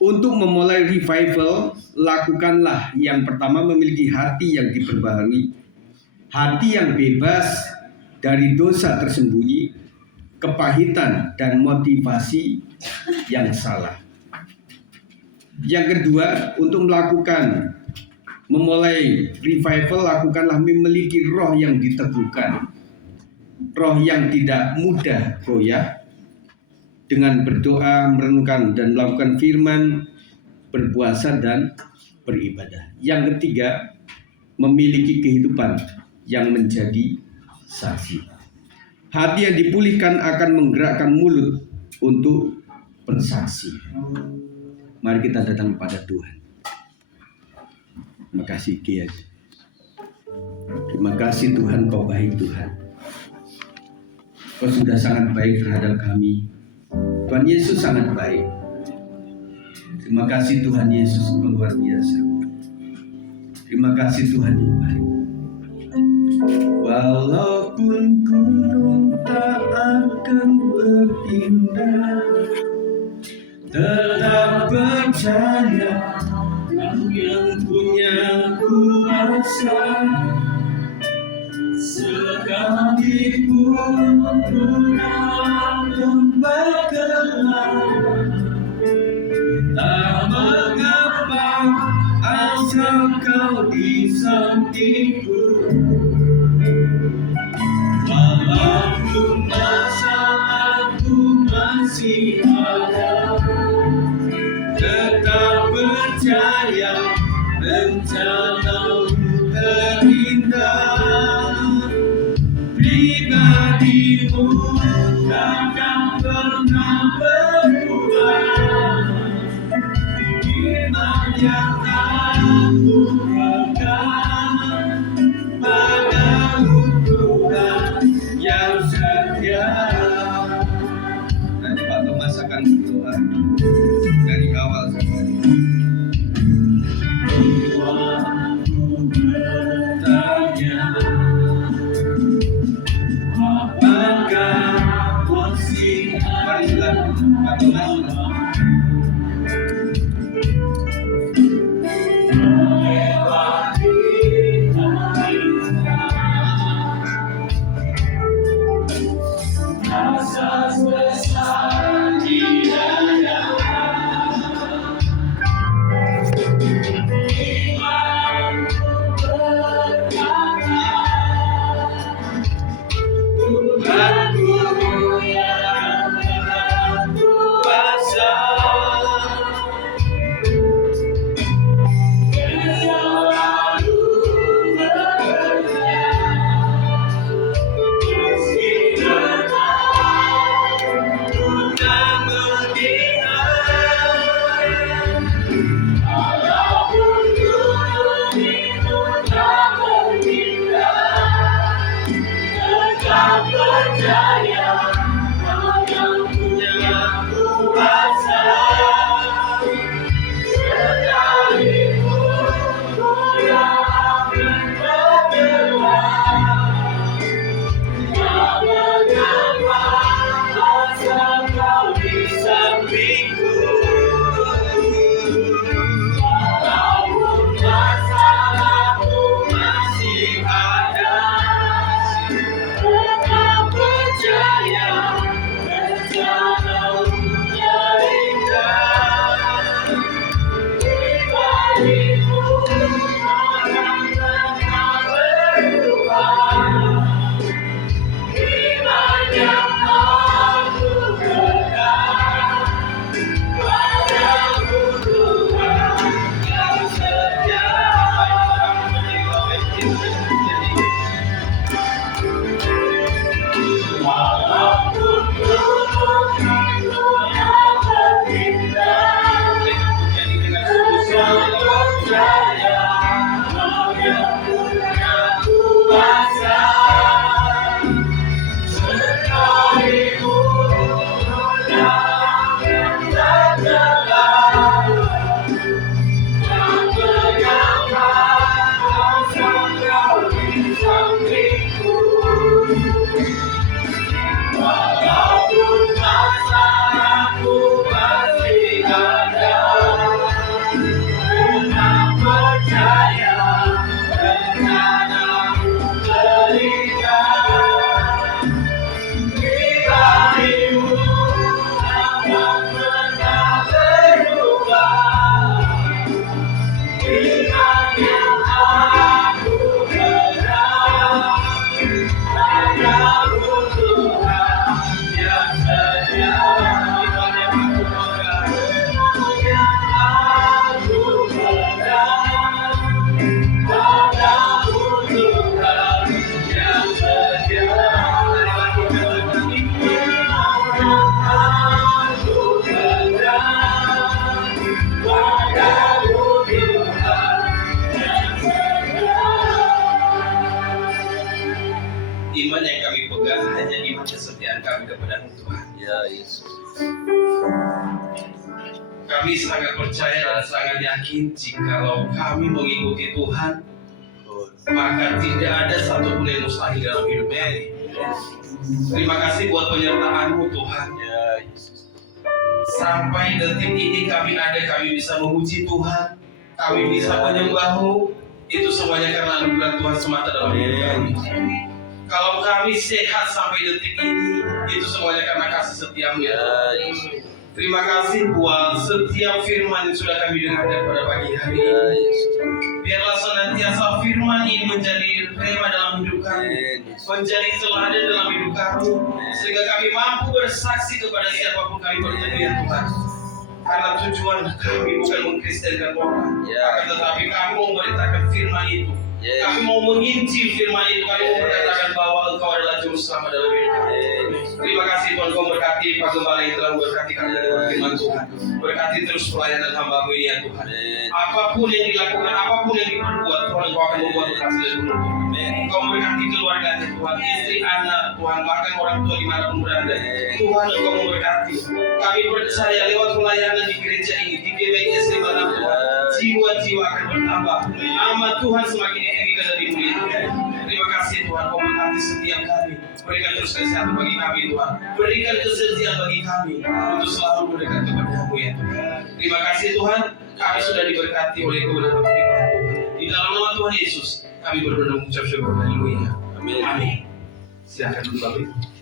untuk memulai revival, lakukanlah yang pertama memiliki hati yang diperbaharui, hati yang bebas dari dosa tersembunyi, kepahitan dan motivasi yang salah. Yang kedua, untuk memulai revival, lakukanlah memiliki roh yang diteguhkan, roh yang tidak mudah goyah, dengan berdoa, merenungkan dan melakukan firman, berpuasa dan beribadah. Yang ketiga, memiliki kehidupan yang menjadi saksi. Hati yang dipulihkan akan menggerakkan mulut untuk bersaksi. Mari kita datang kepada Tuhan. Terima kasih Kiai. Terima kasih Tuhan, Kau baik Tuhan. Kau sudah sangat baik terhadap kami. Tuhan Yesus sangat baik. Terima kasih Tuhan Yesus, Kau luar biasa. Terima kasih Tuhan yang baik. Walaupun gunung tak akan berpindah, tetap percaya yang punya kuasa. Sekalipun gunung tempat gelap, tak mengapa asal Kau di sampingku. Walaupun masalahku masih ada, tetap percaya rencana-Mu terindah. Pribadi-Mu takkan pernah berubah. Iman yang aku pegang pada-Mu Tuhan yang setia. Nanti Pak Thomas akan berdoa dari awal sampai aku bertanya, apakah masih marilah Pak Thomas. Iman yang kami pegang hanya iman kesetiaan kami kepada Tuhan. Ya Yesus. Kami sangat percaya dan sangat yakin jikalau kami mengikuti Tuhan, maka tidak ada satupun yang mustahil dalam hidup kami. Terima kasih buat penyertaan-Mu Tuhan. Ya Yesus. Sampai detik ini kami ada, kami bisa memuji Tuhan, kami bisa menyembah-Mu. Itu semuanya karena anugerah Tuhan semata dalam hidup kami. Kalau kami sehat sampai detik ini, itu semuanya karena kasih setia-Mu ya Tuhan. Terima kasih buat setiap firman yang sudah kami dengar pada pagi hari ini. Biarlah senantiasa firman ini menjadi rema dalam hidup kami, menjadi teladan dalam hidup kami, sehingga kami mampu bersaksi kepada siapapun kami bertemu ya Tuhan. Karena tujuan kami bukan mengkristenkan orang, akan tetapi kami mau memberitakan firman itu. Kami mau menginjil firman itu, kami mau berkatakan bahwa Engkau adalah juru selamat dalam hidup kami. Terima kasih Tuhan, Kau berkati Pak Gembala yang telah memberkati kami dengan firman Tuhan. Berkati terus pelayanan hamba-Mu ini ya Tuhan. Apapun yang dilakukan, apapun yang diperbuat, Tuhan Engkau akan membuat berhasil dan beruntung. Engkau memberkati keluarganya Tuhan, istri, anak, Tuhan, bahkan orang tua dimanapun berada. Tuhan Engkau memberkati. Kami percaya lewat pelayanan di gereja ini, di GBS di mana Tuhan, jiwa-jiwa akan bertambah. Nama Tuhan semakin ditinggikan dan dimuliakan. Terima kasih Tuhan, Kau memberkati setiap kami. Berikan terus kesehatan bagi kami Tuhan. Berikan kesetiaan bagi kami untuk selalu mendekat kepada-Mu ya Tuhan. Terima kasih Tuhan, kami sudah diberkati oleh kebenaran firman Tuhan. Di dalam nama Tuhan Yesus, kami berdoa mengucap syukur. Haleluya. Amin. Silakan dulu Bapak.